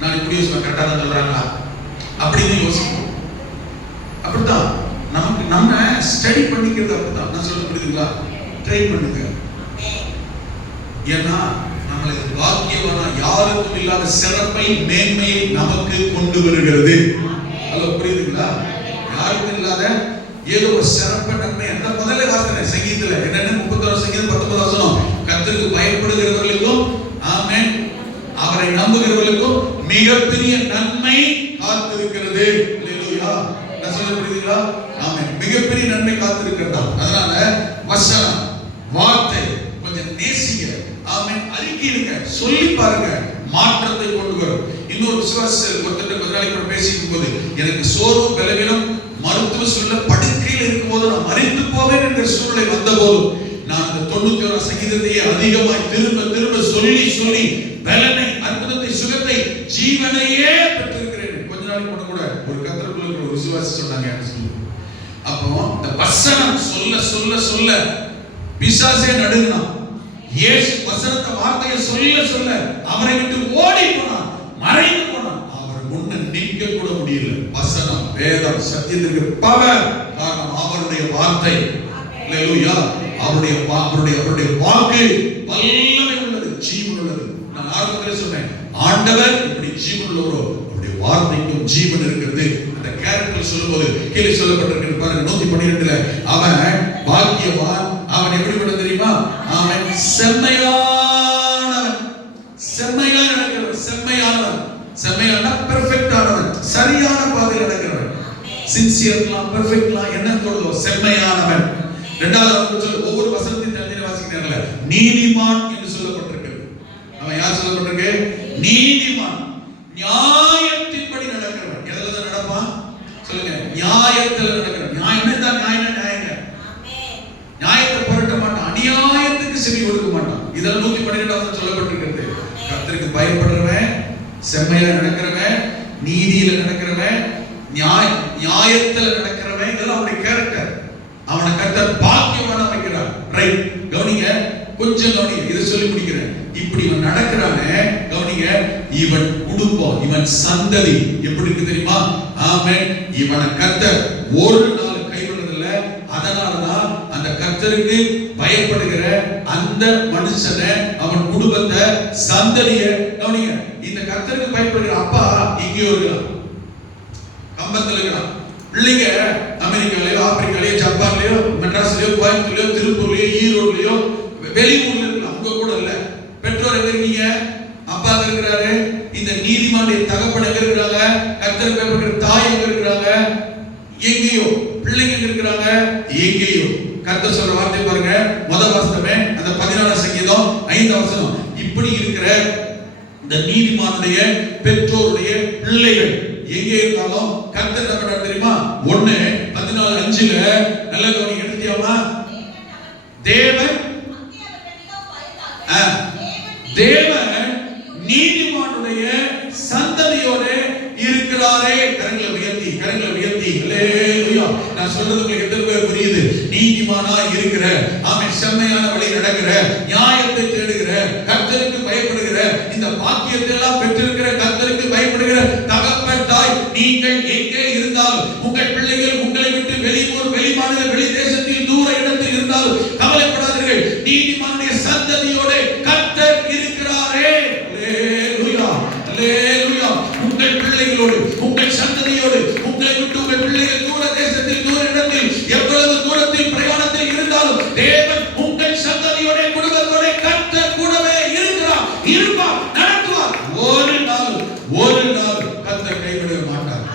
நான் இப்படி கரெக்டாக தான் சொல்றாங்களா அப்படின்னு யோசிப்போம். அப்படித்தான் நமக்கு நம்ம ஸ்டடி பண்ணிக்கிறது. அப்படித்தான் நான் சொல்ல புரியுதுங்களா? ட்ரை பண்ணுங்க. ஏன்னா நம்மளை பாக்கியவானா, யாருக்கும் இல்லாத சிறப்பை, மேன்மையை நமக்கு கொண்டு வருகிறது. அது புரியுதுங்களா? யாருக்கும் இல்லாத ஏதோ ஒரு சிறப்பு, நன்மை. அந்த முதல்ல வாசனை சங்கீதத்துல என்னன்னு 31 சங்கீதம் 19 வசனம், கர்த்தருக்கு பயப்படுகிறவர்களுக்கும், ஆமென், அவரை நம்புகிறவர்களுக்கும் மிகப்பெரிய நன்மை காத்திருக்கிறது. ஹalleluya. நான் சொல்ல புரியுதுங்களா? ஆமென். மிகப்பெரிய நன்மை காத்திருக்கிறதா. அதனால வசனம், வார்த்தை கொஞ்சம் நேசிங்க. ஆமென். அறிக்கையிடுங்க, சொல்லி பாருங்க, மாற்றத்தை கொண்டு வரும். இன்னொரு விசுவாசி ஒருத்தர் கொஞ்ச நாளைக்கு கூட பேசிக்கும் போது, எனக்கு சோர்வு, பலவீனம், மருத்துவ சொல்ல படுக்கையில் இருக்கும்போது நான் மரித்து போவேன் என்ற சூழ்நிலை வந்த போதும் நான் அந்த 91 சங்கீதத்தையே அதிகமாய் திரும்ப திரும்ப சொல்லி சொல்லி பலனை, அற்புதத்தை, சுகத்தை, ஜீவனையே பெற்றிருக்கிறேன். கொஞ்ச நாளைக்கு கூட ஒரு கர்த்தருக்குள்ள ஒரு விசுவாசி சொன்னாங்க. அப்போ இந்த வசனம் சொல்ல சொல்ல சொல்ல பிசாசே நடுங்கினான். இயேசு வசனத்தை, வார்த்தையை சொல்ல சொல்ல அவரை விட்டு ஓடி போனான், மறைந்து போனான். அவர் முன்ன நிற்க கூட முடியல. வசனம், வேதம், சத்தியத்திற்கு பவர். காரணம் அவருடைய வார்த்தை. ஹalleluya. அவருடைய வாக்கு வல்லமை உள்ளது, ஜீவன் உள்ளது. நான் ஆரம்பத்தில் சொன்னேன், ஆண்டவர் இப்படி ஜீவன் உள்ளவரோ அவருடைய வார்த்தைக்கும் ஜீவன் இருக்கிறது. அந்த கேரக்டர் சொல்லும்போது கீழே சொல்லப்பட்டிருக்கிறது பாருங்க. 112ல அவன் பாக்கியவான், அவன் எப்படிப்பட்ட தெரியுமா? அவன் செம்மையானவன், செம்மையா நடக்கிறவன், செம்மையானவன், செம்மையான பெர்ஃபெக்ட் ஆனவன், சரியான பாதையில் நடக்கிறவன். சின்சியர்லாம், பெர்ஃபெக்ட்லாம் என்ன சொல்றதோ செம்மையானவன். இரண்டாவது ஒவ்வொரு வசனத்தையும் தனித்தனி வாசிக்கிறாங்கல்ல, நீதிமான் என்று சொல்லப்பட்டிருக்கு. அவன் யார் சொல்லப்பட்டிருக்கு? நீதிமான், நியாயத்தின்படி நடக்கிறவன். எதுல தான் நடப்பான் சொல்லுங்க? நியாயத்தில் நடக்கிறவன். நியாயம் தான், நியாயங்க. நியாயத்தை புரட்ட மாட்டான், அநியாயத்துக்கு செவி கொடுக்க மாட்டான். இதெல்லாம் 112வது சொல்லப்பட்டிருக்கிறது. கர்த்தருக்கு பயப்படுறவன், செம்மையில நடக்கிறவன், நீதியில நடக்கிறவன், நியாயத்துல நடக்கிறவன், இதெல்லாம் அவனுடைய கேரக்டர். அவனை கர்த்தர் பாக்கியவானா வைக்கிறார். ரைட், கவனிங்க. கொஞ்சம் கவனிங்க, இதை சொல்லி முடிக்கிறேன். இப்படி இவன் நடக்கிறானே, கவனிங்க, இவன் குடும்பம், இவன் சந்ததி எப்படி இருக்கு தெரியுமா? ஆமென். இவனை கர்த்தர் ஒரு நாள் கைவிடுறதில்ல. அதனாலதான் அந்த கர்த்தருக்கு பயப்படுகிற அந்த மனுஷனை, அவன் குடும்பத்தை, சந்ததிய கவனிங்க. இந்த கர்த்தருக்கு பயப்படுகிற அப்பா எங்கேயோ இருக்கிறான், கம்பத்துல இருக்கிறான். பிள்ளைங்க அமெரிக்காலயோ, ஆப்பிரிக்காலயோ, ஜப்பான்லயோ, மெட்ராஸ்லயோ, கோயம்புத்தூர்லயோ, திருப்பூர்லயோ, ஈரோட்லயோ, வெளியூர்ல இருக்கலாம். அவங்க கூட இல்ல. பெற்றோர் எங்க இருக்கீங்க? அப்பா இருக்கிறாரு. இந்த நீதிமானுடைய தகப்பன் எங்க இருக்கிறாங்க? கர்த்தருக்கு பயப்படுகிற தாய் எங்க இருக்கிறாங்க? எங்கேயோ. பிள்ளைங்க எங்க இருக்கிறாங்க? எங்கேயோ. கர்த்தர் சொல்ற வார்த்தை பாருங்க, முதல் வசனமே அந்த 14 சங்கீதம் 5 வசனம். இப்படி இருக்கிற இந்த நீதிமானுடைய பெற்றோருடைய பிள்ளைகள் எங்கே இருந்தாலும் கர்த்தர் என்ன பண்றாரு தெரியுமா? 1:14-5 நல்ல கவனிங்க, எடுத்தியாமா? தேவன் நீதிமானுடைய சந்ததியோட இருக்கிறாரே. கரங்களை உயர்த்தி, கரங்களை உயர்த்தி. அல்லேலூயா. நான் சொல்றது உங்களுக்கு எத்தனை பேர் புரியுது? நீதிமானா இருக்கிற, ஆமென், செம்மையான வழி நடக்கிற, நியாயத்தை தேடுகிற, கர்த்தருக்கு பயப்படுகிற, இந்த பாக்கியத்தை எல்லாம் பெற்றிருக்கிற, கர்த்தருக்கு பயப்படுகிற தகப்பன் தாய் நீங்கள் எங்கே இருந்தாலும், உங்கள் பிள்ளைகள் உங்களை விட்டு வெளியூர், வெளிமாநில, வெளி தேசத்தில், தூர இடத்தில் இருந்தாலும் கவலைப்படாதீர்கள். நீதிமானுடைய சந்ததியோட கர்த்தர் இருக்கிறாரே. அல்லேலூயா, அல்லேலூயா. உங்கள் பிள்ளைகளோடு, உங்கள் சந்ததியோடு, உங்களை விட்டு உங்கள் பிள்ளைகள் தூர தேசத்தில், தூர இடத்தில், எவ்வளவு தூரத்தில் பிரயாணத்தில் இருந்தாலும் தேவன் உங்கள் சந்ததியோட, குடும்பத்தோட கர்த்தர் கூடவே இருக்கிறார், இருப்பார், நடத்துவார். ஒரு நாள் கர்த்தர் கைவிட மாட்டார்.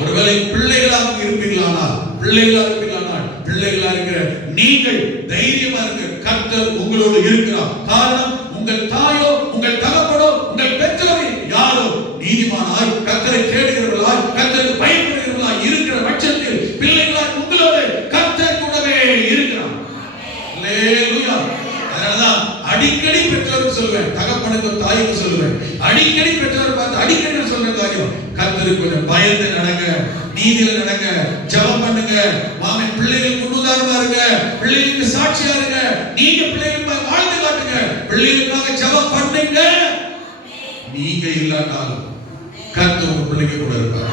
ஒருவேளை பிள்ளைகளாக இருப்பீர்களானால், பிள்ளைகளா இருக்கிற நீங்கள் தைரியமா இருங்க. கர்த்தர் உங்களோடு இருக்கிறார். காரணம், உங்கள் தாயோ, உங்கள் தகப்பனோ, உங்கள் பெற்றோரோ யாரோ நீதிமானாய், கர்த்தரை தேடுகிறவர்களாய், கர்த்தருக்கு பயப்படுகிறவர்களாய் இருக்கிற பட்சத்தில் பிள்ளைகளாய் உங்களோடு கர்த்தர் கூடவே இருக்கிறார். அல்லேலூயா. அதனாலதான் அடிக்கடி பெற்றோருக்கு சொல்லுவேன், தகப்பனுக்கு தாய்க்கு சொல்லுவேன், அடிக்கடி பெற்றோர் பார்த்து அடிக்கடி சொல்ற காரியம், கர்த்தருக்கு கொஞ்சம் பயந்து நடங்க, நீதியில நடங்க, ஜெபம் பண்ணுங்க. மாமே பிள்ளைகள் முன்னுதாரணமா இருங்க, பிள்ளைகளுக்கு சாட்சியா இருங்க, நீங்க பிள்ளைகளுக்கு வாழ்ந்து காட்டுங்க, பிள்ளைகளுக்காக ஜெபம் பண்ணுங்க. நீங்க இல்லாட்டாலும் கர்த்தர் உங்க பிள்ளைங்க கூட இருப்பார்.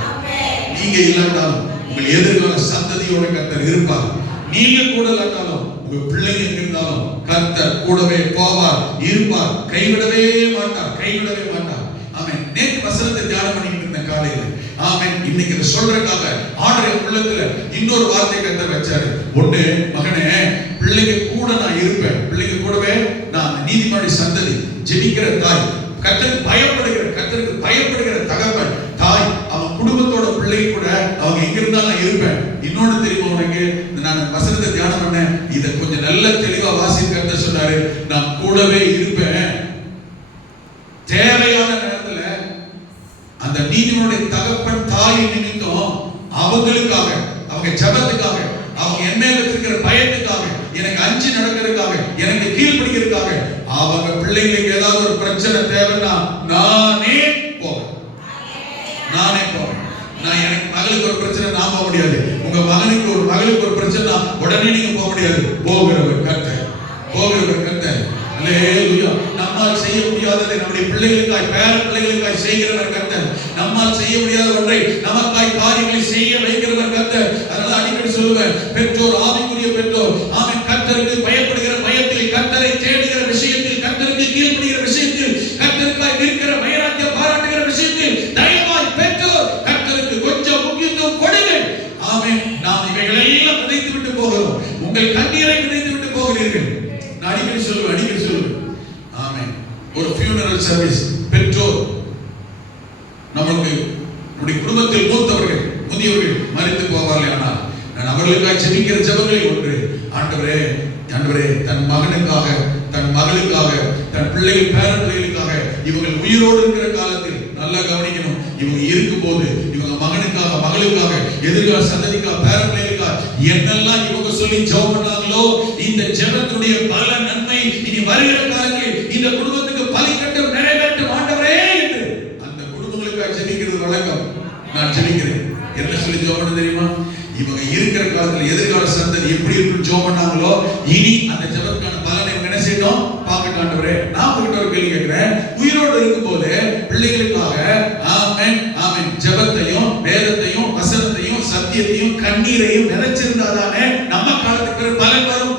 நீங்க இல்லாட்டாலும் உங்கள் எதிர்கால சந்ததியோட கர்த்தர் இருப்பார். நீங்க கூட இல்லாட்டாலும் உங்க பிள்ளைங்க இருந்தாலும் கர்த்தர் கூடவே போவார், இருப்பார், கைவிடவே மாட்டார், கைவிடவே மாட்டார். ஆமென். நேற்று வசனத்தை தியானம் பண்ணிட்டு இருந்த காலையில, ஆமென், இன்னைக்கு இதை சொல்றதுக்காக ஆண்டவருடைய உள்ளத்துல இன்னொரு வார்த்தை கர்த்தர் வச்சாரு. ஒண்ணு, மகனே, பிள்ளைங்க கூட நான் இருப்பேன், பிள்ளைங்க கூடவே நான் நீதிமானுடைய சந்ததி, ஜெபிக்கிற தாய், கர்த்தருக்கு பயப்படுகிற தகப்பன் தாய், அவன் குடும்பத்தோட பிள்ளை கூட அவங்க எங்க இருந்தாலும் நான் இருப்பேன். இன்னொன்னு தெரியுமா உனக்கு? நான் வசனத்தை தியானம் பண்ணேன், இதை கொஞ்சம் நல்ல தெளிவா வாசிக்க கர்த்தர் சொன்னாரு, நான் கூடவே இருப்பேன். தேவையான நேரத்துல அந்த நீதிமானுடைய தகப்பன் தாய் நிமித்தம் அவங்களுக்காக, அவங்க ஜெபத்துக்காக, அவங்க என்ன வச்சிருக்கிற பயத்துக்காக, எனக்கு அஞ்சு நடக்கிறதுக்காக, எனக்கு கீழ்ப்படிக்கிறதுக்காக, அவங்க பிள்ளைங்களுக்கு ஏதாவது ஒரு பிரச்சனை தேவைன்னா நானே போவேன். நான் எனக்கு மகளுக்கு ஒரு பிரச்சனை நான் போக முடியாது, உங்க மகளுக்கு ஒரு பிரச்சனை உடனே நீங்க போக முடியாது. போகிறவர் கர்த்தர். அல்லேலூயா. நம்மால் செய்ய முடியாததை நம்முடைய பிள்ளைகளுக்காய், பேர பிள்ளைகளுக்காய் செய்கிறவர் கர்த்தர். நம்மால் செய்ய முடியாத ஒன்றை நமக்காய் காரியங்களை செய்ய வைக்கிறவர் கர்த்தர். அதனால அடிக்கடி சொல்லுவேன், பெற்றோர், ஆவிக்குரிய பெற்றோர், ஆமென், கர்த்தருக்கு பயப்படுகிற பயத்தில், கர்த்தரை தேடுகிற விஷயத்தில், கர்த்தருக்கு கீழ்ப்படிகிற விஷயத்தில், கர்த்தருக்காய் நிற்கிற வைராக்கியம் பாராட்டுகிற விஷயத்தில் தயவாய் பெற்றோர் கர்த்தருக்கு கொஞ்சம் முக்கியத்துவம் கொடுங்கள். ஆமென். நாம் இவைகளை எல்லாம் விதைத்து விட்டு போகிறோம், உங்கள் கண்ணீரை விதைத்து விட்டு போகிறீர்கள். நான் அடிக்கடி சொல்லுவேன். ஆமென். ஒரு ஃபியூனரல் சர்வீஸ், பெற்றோர், நமக்கு நம்முடைய குடும்பத்தில் மூத்தவர்கள், முதியவர்கள் மரித்து போவார்கள். ஆனால் நான் அவர்களுக்காக ஜெபிக்கிற ஜெபங்களில் ஒன்று, ஆண்டவரே, தன் மகனுக்காக, தன் மகளுக்காக, தன் பிள்ளைகள், பேர பிள்ளைகளுக்காக, இவங்க உயிரோடு இருக்கிற காலத்தில் நல்லா கவனிக்கணும், இவங்க இருக்கும்போது இவங்க மகனுக்காக, மகளுக்காக, எதிர்கால சந்ததிக்காக, பேர பிள்ளைகளுக்காக என்னெல்லாம் இவங்க சொல்லி ஜெபம் பண்ணாங்களோ, இந்த ஜெபத்துடைய பல நன்மை இனி வருகிற காலங்களில் இந்த குடும்பத்துக்கு பலிக்கட்டும், நிறைவேற்றும் ஆண்டவரே என்று அந்த குடும்பங்களுக்காக ஜெபிக்கிறது வழக்கம். நான் ஜெபிக்கிறேன். என்ன சொல்லி ஜெபம் பண்ண தெரியுமா? இவங்க இருக்கிற காலத்துல எதிர்கால சந்ததி எப்படி இருக்கும் ஜெபம் பண்ணாங்களோ, இனி அந்த ஜெபத்துக்கான பலனை இவங்க என்ன செய்யணும்? ஆண்டவரே. நான் உங்ககிட்ட ஒரு கேள்வி கேட்கிறேன். உயிரோடு இருக்கும்போது பிள்ளைகளுக்காக ஆமென் ஆமென் ஜெபத்தையும் வேதத்தையும் வசனத்தையும் சத்தியத்தையும் கண்ணீரையும் நிறைச்சிருந்தாதானே நம்ம காலத்துக்கு ஒரு பலன் வரும்.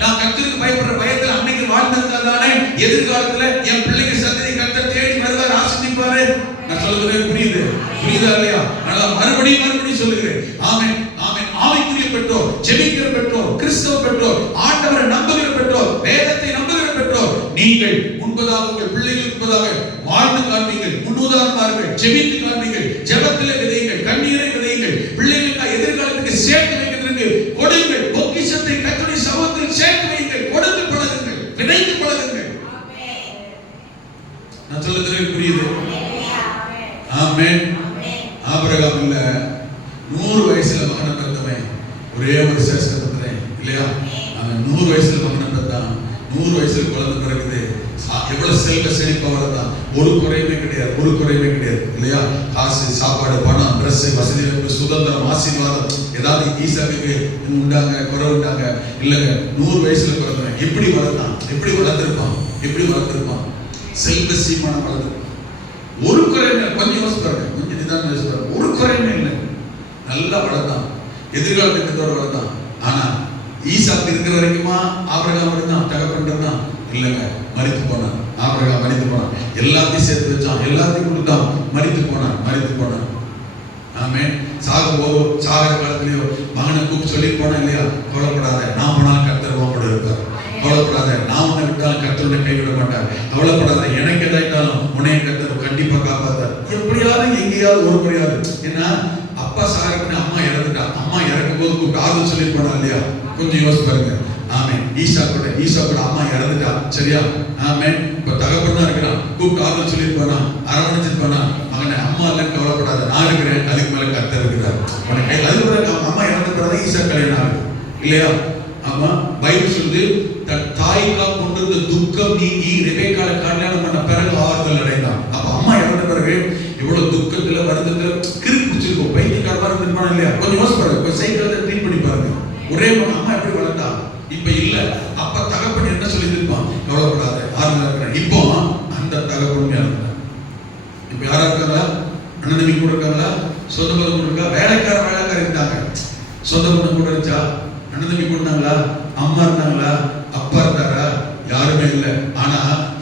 நான் கர்த்தருக்கு பயப்படுற பயத்துல அன்னைக்கு வாழ்ந்திருந்தாதானே எதிர்காலத்துல என் பிள்ளைங்க சந்ததி கர்த்தர் தேடி வருவார், ஆசீர்வதிப்பாரு. நான் சொல்றது புரியுதா இல்லையா? நான் மறுபடியும் சொல்லுகிறேன். ஆமென் ஆமென். ஆவிக்குரிய பெற்றோர், ஜெபிக்கிற பெற்றோர், கிறிஸ்தவ பெற்றோர், ஆண்டவரை நம்புகிற பெற்றோர், வேதத்தை நம்புகிற பெற்றோர், நீங்கள் முன்பதாக உங்கள் பிள்ளைகளுக்கு முன்பதாக வாழ்ந்து காண்பீங்கள், முன்னுதாரணமார்கள், ஜெபித்து காண்பீங்கள், ஜெபத்திலே விதையுங்கள், கண்ணீரை விதையுங்கள், பிள்ளைகளுக்கு எதிர்காலத்துக்கு சேர்த்து வைக்கிறதுக்கு கொடுங்கள். பொக்கிஷத்தை கர்த்தருடைய சமூகத்தில் சேர்த்து வையுங்கள், கொடுத்து பழகுங்கள், விதைத்து பழகுங்கள். நான் சொல்லுகிறது புரியுது? ஆமென். ஆபிரகாம் இல்ல 100 வயசுல மகனை பெற்றவன், ஒரே ஒரு சேஷ்ட புத்திரன் இல்லையா? அவன் 100 வயசுல மகனை பெற்றான். 100 வயசுல குழந்தை பிறகுது. எவ்வளவு செல்வ செழிப்பா வளர்ந்தான். ஒரு குறையுமே கிடையாது இல்லையா? காசு, சாப்பாடு, பணம், ட்ரெஸ், வசதி, சுதந்திரம், ஆசீர்வாதம் ஏதாவது ஈசாக்கு உண்டாங்க, குறை உண்டாங்க இல்லைங்க. 100 வயசுல பிறந்தவன் எப்படி வளர்ந்தான்? எப்படி வளர்த்திருப்பான்? செல்வ சீமான வளர்ந்து ஒரு குறையுமே. கொஞ்சம் யோசிப்பாருங்க, கொஞ்சம் நிதானம் யோசிப்பாரு. ஒரு குறையுமே இல்லை, நல்லா வளர்த்தான். எதிர்காலத்துக்கு வளர்த்தான். ஆனா ஈசாக்கு இருக்கிற வரைக்குமா ஆபிரகாம் இருந்தான்? தகப்பன் இருந்தான் இல்லைங்க, மரித்து போனான். ஆபிரகாம் மரித்து போனான். எல்லாத்தையும் சேர்த்து வச்சான், எல்லாத்தையும் கொடுத்தான், மரித்து போனான். ஆமென். சாகிற காலத்திலேயோ மகனை கூப்பிட்டு சொல்லி போனா இல்லையா? கவலைப்படாத, நான் போனாலும் கர்த்தர் உன்னோட இருப்பார். கவலைப்படாத, நான் உன்னை விட்டாலும் கர்த்தர் உன்னை கைவிட மாட்டார். கவலைப்படாத, எனக்கு எதாயிட்டாலும் உன்னை கர்த்தர் கண்டிப்பா காப்பாத்தார். எப்படியாவது எங்கேயாவது ஒரு முறையாவது. ஏன்னா அப்பா சாகரப்ப அம்மா இறந்துட்டா. அம்மா இறக்கும் போது கூப்பிட்டு ஆறுதல் சொல்லி போனா இல்லையா? கொஞ்சம் யோசிச்சு பாருங்க. ஆமென். ஈசா கூட அம்மா இறந்துட்டா, சரியா? ஆமென். இப்ப தகப்பன் தான் இருக்கிறான். கூப்பிட்டு ஆறுதல் சொல்லி போனா, அரவணைச்சு போனா, மகனை அம்மா இல்லைன்னு கவலைப்படாத, நான் இருக்கிறேன், அதுக்கு மேல கர்த்தர் இருக்கிறார். அதுக்கு பிறகு அம்மா இறந்த பிறகு ஈசா கல்யாணம் ஆகுது இல்லையா? ஆமா, பைபிள் சொல்லுது, தன் தாய்க்கா கொண்டிருந்த துக்கம் நீங்கி ரெபேக்கால கல்யாணம் பண்ண பிறகு ஆறுதல் அடைந்தான். அப்ப அம்மா இறந்த பிறகு இவ்வளவு துக்கத்துல வருத்தத்துல கிறுக்கு பிடிச்சிருக்கும், பைத்தியக்காரமா இருந்திருப்பான இல்லையா? கொஞ்சம் யோசிச்சு பாருங்க, சைக்கிள் ட்ரீட் பண்ணி பாருங்க. ஒரே அம்மா எப்படி வளர்த்தா? இப்ப இல்ல. அப்ப தகப்பன் என்ன சொல்லி இருப்பான்? கவலைப்படாத, ஆறுதலா இருக்கிறேன். இப்போ அந்த தகப்பன் இறந்துட்டான். இப்ப யாரா இருக்காங்களா? அண்ணன் தம்பி கூட இருக்காங்களா? சொந்த பந்தம் கூட இருக்கா? வேலைக்கார இருந்தாங்க. சொந்த பந்தம் கூட இருந்துச்சா? அண்ணன் தம்பி கூட இருந்தாங்களா? அம்மா இருந்தாங்களா? அப்பா இருந்தாரா? யாருமே இல்லை. ஆனா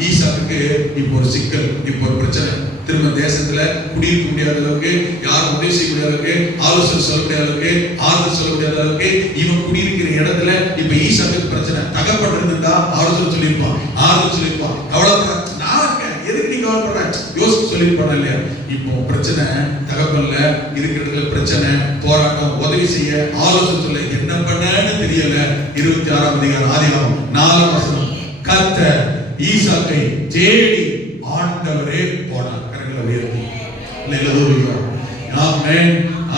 ஈசாக்கு இப்போ ஒரு சிக்கல், இப்போ ஒரு பிரச்சனை. திரும்ப தேசத்துல குடியிருக்க முடியாத அளவுக்கு, யாரும் உதவி செய்ய முடியாத அளவுக்கு, ஆலோசனை சொல்ல முடியாத அளவுக்கு, ஆறுதல் சொல்ல முடியாத அளவுக்கு இவன் குடியிருக்கிற இடத்துல இப்ப ஈசாக்கு பிரச்சனை. தகப்பன் இருந்தா ஆலோசனை சொல்லியிருப்பான், ஆறுதல் சொல்லியிருப்பான். கவலைப்பட, நான் இருக்கேன், எதுக்கு நீ கவலைப்படுற? யோசிச்சு சொல்லியிருப்பான் இல்லையா? இப்போ பிரச்சனை, தகப்பன்ல இருக்கிற இடத்துல பிரச்சனை, போராட்டம், உதவி செய்ய, ஆலோசனை சொல்ல என்ன பண்ணன்னு தெரியல. 26ஆம் அதிகாரம் ஆதியாகமம் 4ஆம் வசனம். கர்த்தர் ஈசாக்கை தேடி ஆண்டவரே போனார். கரங்களை உயர்த்தி அல்லேலூயா. ஆமென்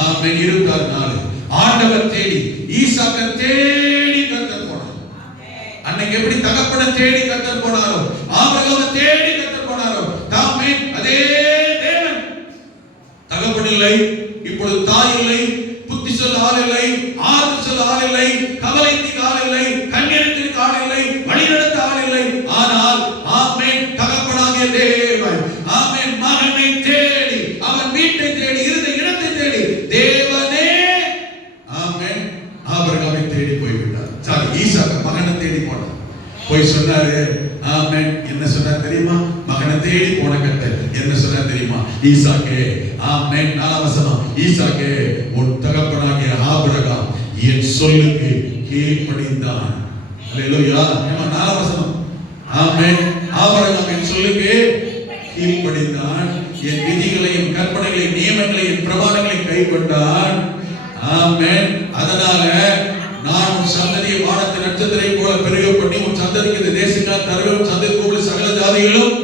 ஆமென். 24 ஆண்டவர் தேடி ஈசாக்கை தேடி கர்த்தர் போனார். அன்னைக்கு எப்படி தகப்பனை தேடி கர்த்தர் போனாரோ, ஆபிரகாமை தேடி கர்த்தர் போனாரோ, ஆமென். அதே தேவன். தகப்பன் இல்லை, இப்பொழுது தாய் இல்லை, புத்தி சொல்ல ஆள் இல்லை, ஆறுதல் சொல்ல ஆள் இல்லை, கவலைக்கு ஆள் இல்லை, கண்ணீருக்கு ஆள் இல்லை, வழிநடத்த ஆள் இல்லை. ஆனால் ஆமென், தகப்பனாகிய தேவன் ஆமென் மகனை தேடி, அவன் வீட்டை தேடி, இருந்த இடத்தை தேடி, தேவனே ஆமென் ஆபிரகாமை தேடி போய்விட்டார். சாரி, ஈசாக்கு மகனை தேடி போனார். போய் சொன்னாரு. ஆமென். என்ன சொன்னார் தெரியுமா? மகனை தேடி போன கர்த்தர் என்ன சொன்னார் தெரியுமா? ஈசாக்கே, ஆமென். 4ஆம் வசனம். ஈசாக்கே, உன் தகப்பனாகிய ஆபிரகாம் என் சொல்லுக்கு கீழ்ப்படிந்தான். அல்லேலூயா. 4ஆம் வசனம். ஆமென். ஆபிரகாம் என் சொல்லுக்கு கீழ்ப்படிந்தான், என் விதிகளையும் கற்பனைகளையும் நியமங்களையும் பிரமாணங்களையும் கைக்கொண்டான். ஆமென். அதனால நான் உன் சந்ததியை வானத்தின் நட்சத்திரத்தை போல பெருக பண்ணி உன் சந்ததிக்கு இந்த தேசங்கள் தருவேன், உன் சந்ததிக்கு உள்ள சகல ஜாதிகளும்.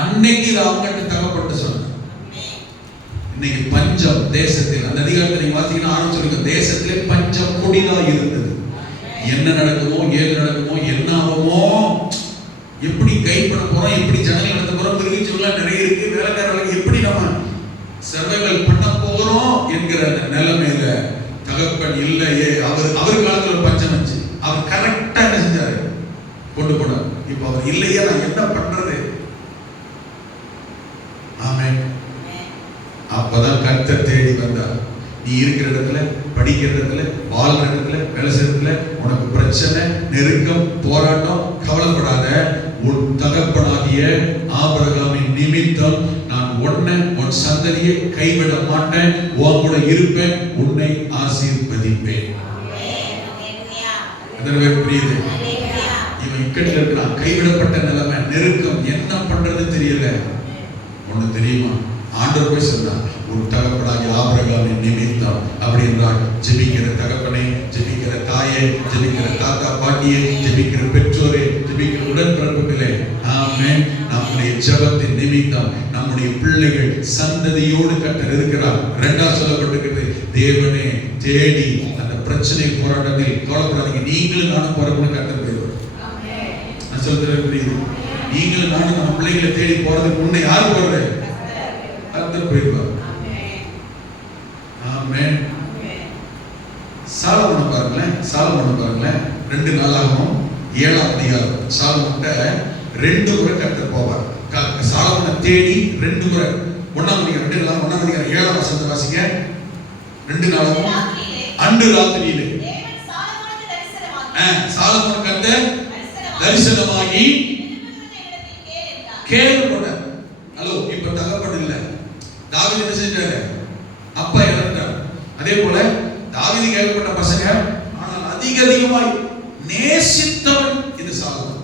அன்னைக்கு அவங்ககிட்ட தகப்பட்டு சொன்னார். இன்னைக்கு பஞ்சம் தேசத்தில், அந்த அதிகாரத்தை வாசிக்கணும் ஆரம்பிச்சிருக்க, தேசத்திலே பஞ்சம் கொடிதா இருந்தது. என்ன நடக்குமோ, ஏது நடக்குமோ, என்ன ஆகுமோ, எப்படி கைப்பட போறோம், எப்படி ஜனங்கள் நடத்த போறோம், மிருகஜீவன்கள் நிறைய இருக்கு, வேலைக்காரர்களுக்கு எப்படி நம்ம சர்வைவல் பண்ண போறோம் என்கிற நிலைமையில தகப்பன் இல்லையே. அவர் காலத்துல பஞ்சம் வச்சு அவர் கரெக்டா என்ன செஞ்சாரு? கொண்டு போனார். இப்ப அவர் இல்லையா, நான் என்ன பண்றது? ஆமென். அப்பதான் கர்த்தர் தேடி வந்தார். நீ இருக்கிற இடத்துல, படிக்கிற இடத்துல, வாழ்ற இடத்துல, வேலை செய்யற இடத்துல உனக்கு பிரச்சனை, நெருக்கம், போராட்டம், கவலைப்படாத. உன் தகப்பனாகிய ஆபிரகாமின் நிமித்தம் நான் உன் சந்ததியை கைவிட மாட்டேன், உன் கூட இருப்பேன், உன்னை ஆசீர்வதிப்பேன். புரியுது? இவன் இக்கட்டில் இருக்கிறான், கைவிடப்பட்ட நிலைமை, நெருக்கம், என்ன பண்றது தெரியல. ஒண்ணு தெரியுமா? ஆண்டவர் போய் சொன்னார், உன் தகப்பனாகிய ஆபிரகாமின் நிமித்தம். அப்படி என்றால் ஜெபிக்கிற தகப்பனை, ஜெபிக்கிற தாயை, ஜெபிக்கிற தாத்தா பாட்டியை, ஜெபிக்கிற பெற்றோரை, ஜெபிக்கிற உடன்பிறப்புகளே, ஆமென், நம்முடைய ஜெபத்தின் நிமித்தம் நம்முடைய பிள்ளைகள் சந்ததியோடு கர்த்தர் இருக்கிறார். இரண்டாவது சொல்லப்பட்டிருக்கிறது, தேவனே தேடி அந்த பிரச்சனை போராட்டத்தில் கவலைப்படாதீங்க, நீங்களும் நானும் போறவங்க கர்த்தர் போயிடுவார். நான் சொல்றேன் புரியுது? நீங்களும் நானும் நம்ம பிள்ளைகளை தேடி போறதுக்கு முன்னே யார் போறது? கர்த்தர் போயிடுவார். ஆமென். சாலமோனை பாருங்களேன், சாலமோனை பாருங்களேன். 2 நாளாகவும் 7ஆம் அதிகாரம். சாலமோன்ட்ட 2 முறை கர்த்தர் போவார். சாலமோனை தேடி 2 முறை. 1ஆம் அதிகாரம் 2 நாளாகவும் 1ஆம் அதிகாரம் 7ஆம் வசனத்தை வாசிங்க. 2 நாளாகவும் அன்று ராத்திரியிலே சாலமோன் கர்த்தர் தரிசனமாகி கேள்வி போட்டார். ஹலோ, இப்ப தகப்பன் இல்ல. தாவீது என்ன செஞ்சாரு? அப்பா இறந்தார். அதே போல தாவீது கேட்கப்பட்ட பசங்க, ஆனால் அதிகமாய் நேசித்தவன் இது சாலமோன்.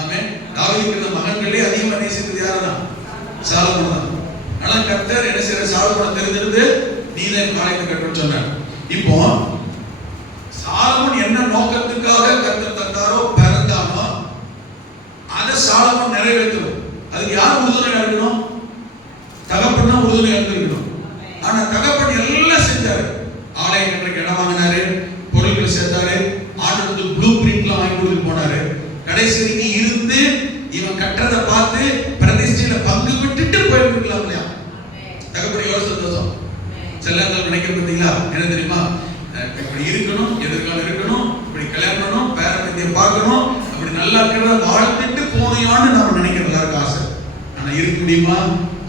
ஆமென். தாவீதுக்கு இருந்த மகன்களே அதிகமா நேசித்தது யாருன்னா? சாலமோன் தான். ஆனா கர்த்தர் என்ன செய்யற? சாலமோனை தெரிஞ்சிருந்து நீதான் காரியத்தை கட்டணும்னு சொன்னார். இப்போ சாலமோன் என்ன நோக்கத்துக்காக கர்த்தர் தந்தாரோ, பிறந்தானோ, அதை சாலமோன் நிறைவேற்றணும். அதுக்கு யார் உறுதுணையா இருக்கணும்? தகப்பன் தான் உறுதுணையா இருக்கணும். ஆனா தகப்பன் எல்லாம் செஞ்சாரு. ஆலயம் கட்டுறதுக்கு இடம் வாங்கினாரு, பொருட்களை சேர்த்தாரு, ஆண்டவருக்கு ப்ளூ பிரிண்ட்லாம் வாங்கி கொடுத்து போனாரு. கடைசி நீ இருந்து இவன் கட்டுறதை பார்த்து பிரதிஷ்டையில பங்கு விட்டுட்டு போயிருக்கலாம் இல்லையா? தகப்பன் எவ்வளவு சந்தோஷம். செல்லாத நினைக்கிற பார்த்தீங்களா? என்ன தெரியுமா? இப்படி இருக்கணும், எதிர்காலம் இருக்கணும், இப்படி கல்யாணம் பண்ணணும், பேர பத்தியை பார்க்கணும், அப்படி நல்லா இருக்கிறத வாழ்ந்துட்டு போனியான்னு நம்ம நினைக்கிற எல்லாருக்கும் ஆசை. ஆனா இருக்க முடியுமா?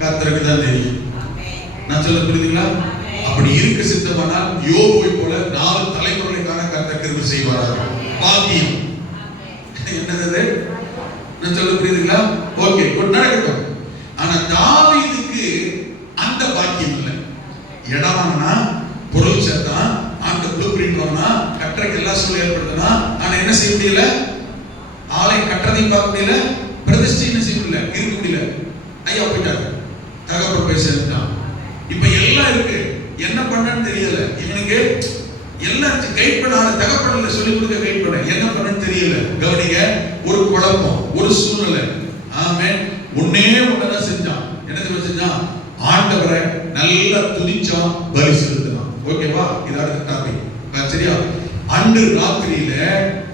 கர்த்தருக்கு தான் தெரியும். நான் சொல்ல புரியுதுங்களா? அப்படி இருக்க சித்தமானால் யோபுவை போல 4 தலைமுறைக்கான கர்த்தர் கிருபை செய்வார். பாக்கியம் என்னது? நான் சொல்ல புரியுதுங்களா? ஓகே, குட், நடக்கட்டும். ஆனா தாவீதுக்கு அந்த பாக்கியம் இல்லை. இடம் வாங்கினா, பொருள் சேர்த்தா, ஆண்ட ப்ளூ பிரிண்ட் வாங்கினா, கட்டுறதுக்கு எல்லா சூழல் ஏற்படுத்தினா, ஆனா என்ன செய்ய முடியல? ஆலயம் கட்டுறதையும் பார்க்க முடியல, பிரதிஷ்டை என்ன செய்ய முடியல, இருக்க முடியல. ஐயா போயிட்டாரு, தகப்பன் போய் சேர்ந்துட்டான். இப்ப எல்லாம் இருக்கு, என்ன பண்ணன்னு தெரியல இவனுக்கு. எல்லாம் கைட் பண்ண தகப்பன்ல சொல்லி கொடுக்க கைட் பண்ண, என்ன பண்ணன்னு தெரியல. கவனிங்க, ஒரு குழப்பம், ஒரு சூழ்நிலை. ஆமென். ஒன்னதான் செஞ்சான். என்ன செஞ்சான்? ஆண்டவரை நல்லா துதிச்சான், பலி செலுத்தினான். ஓகேவா? இது அடுத்த டாபிக். சரியா? அன்று ராத்திரியில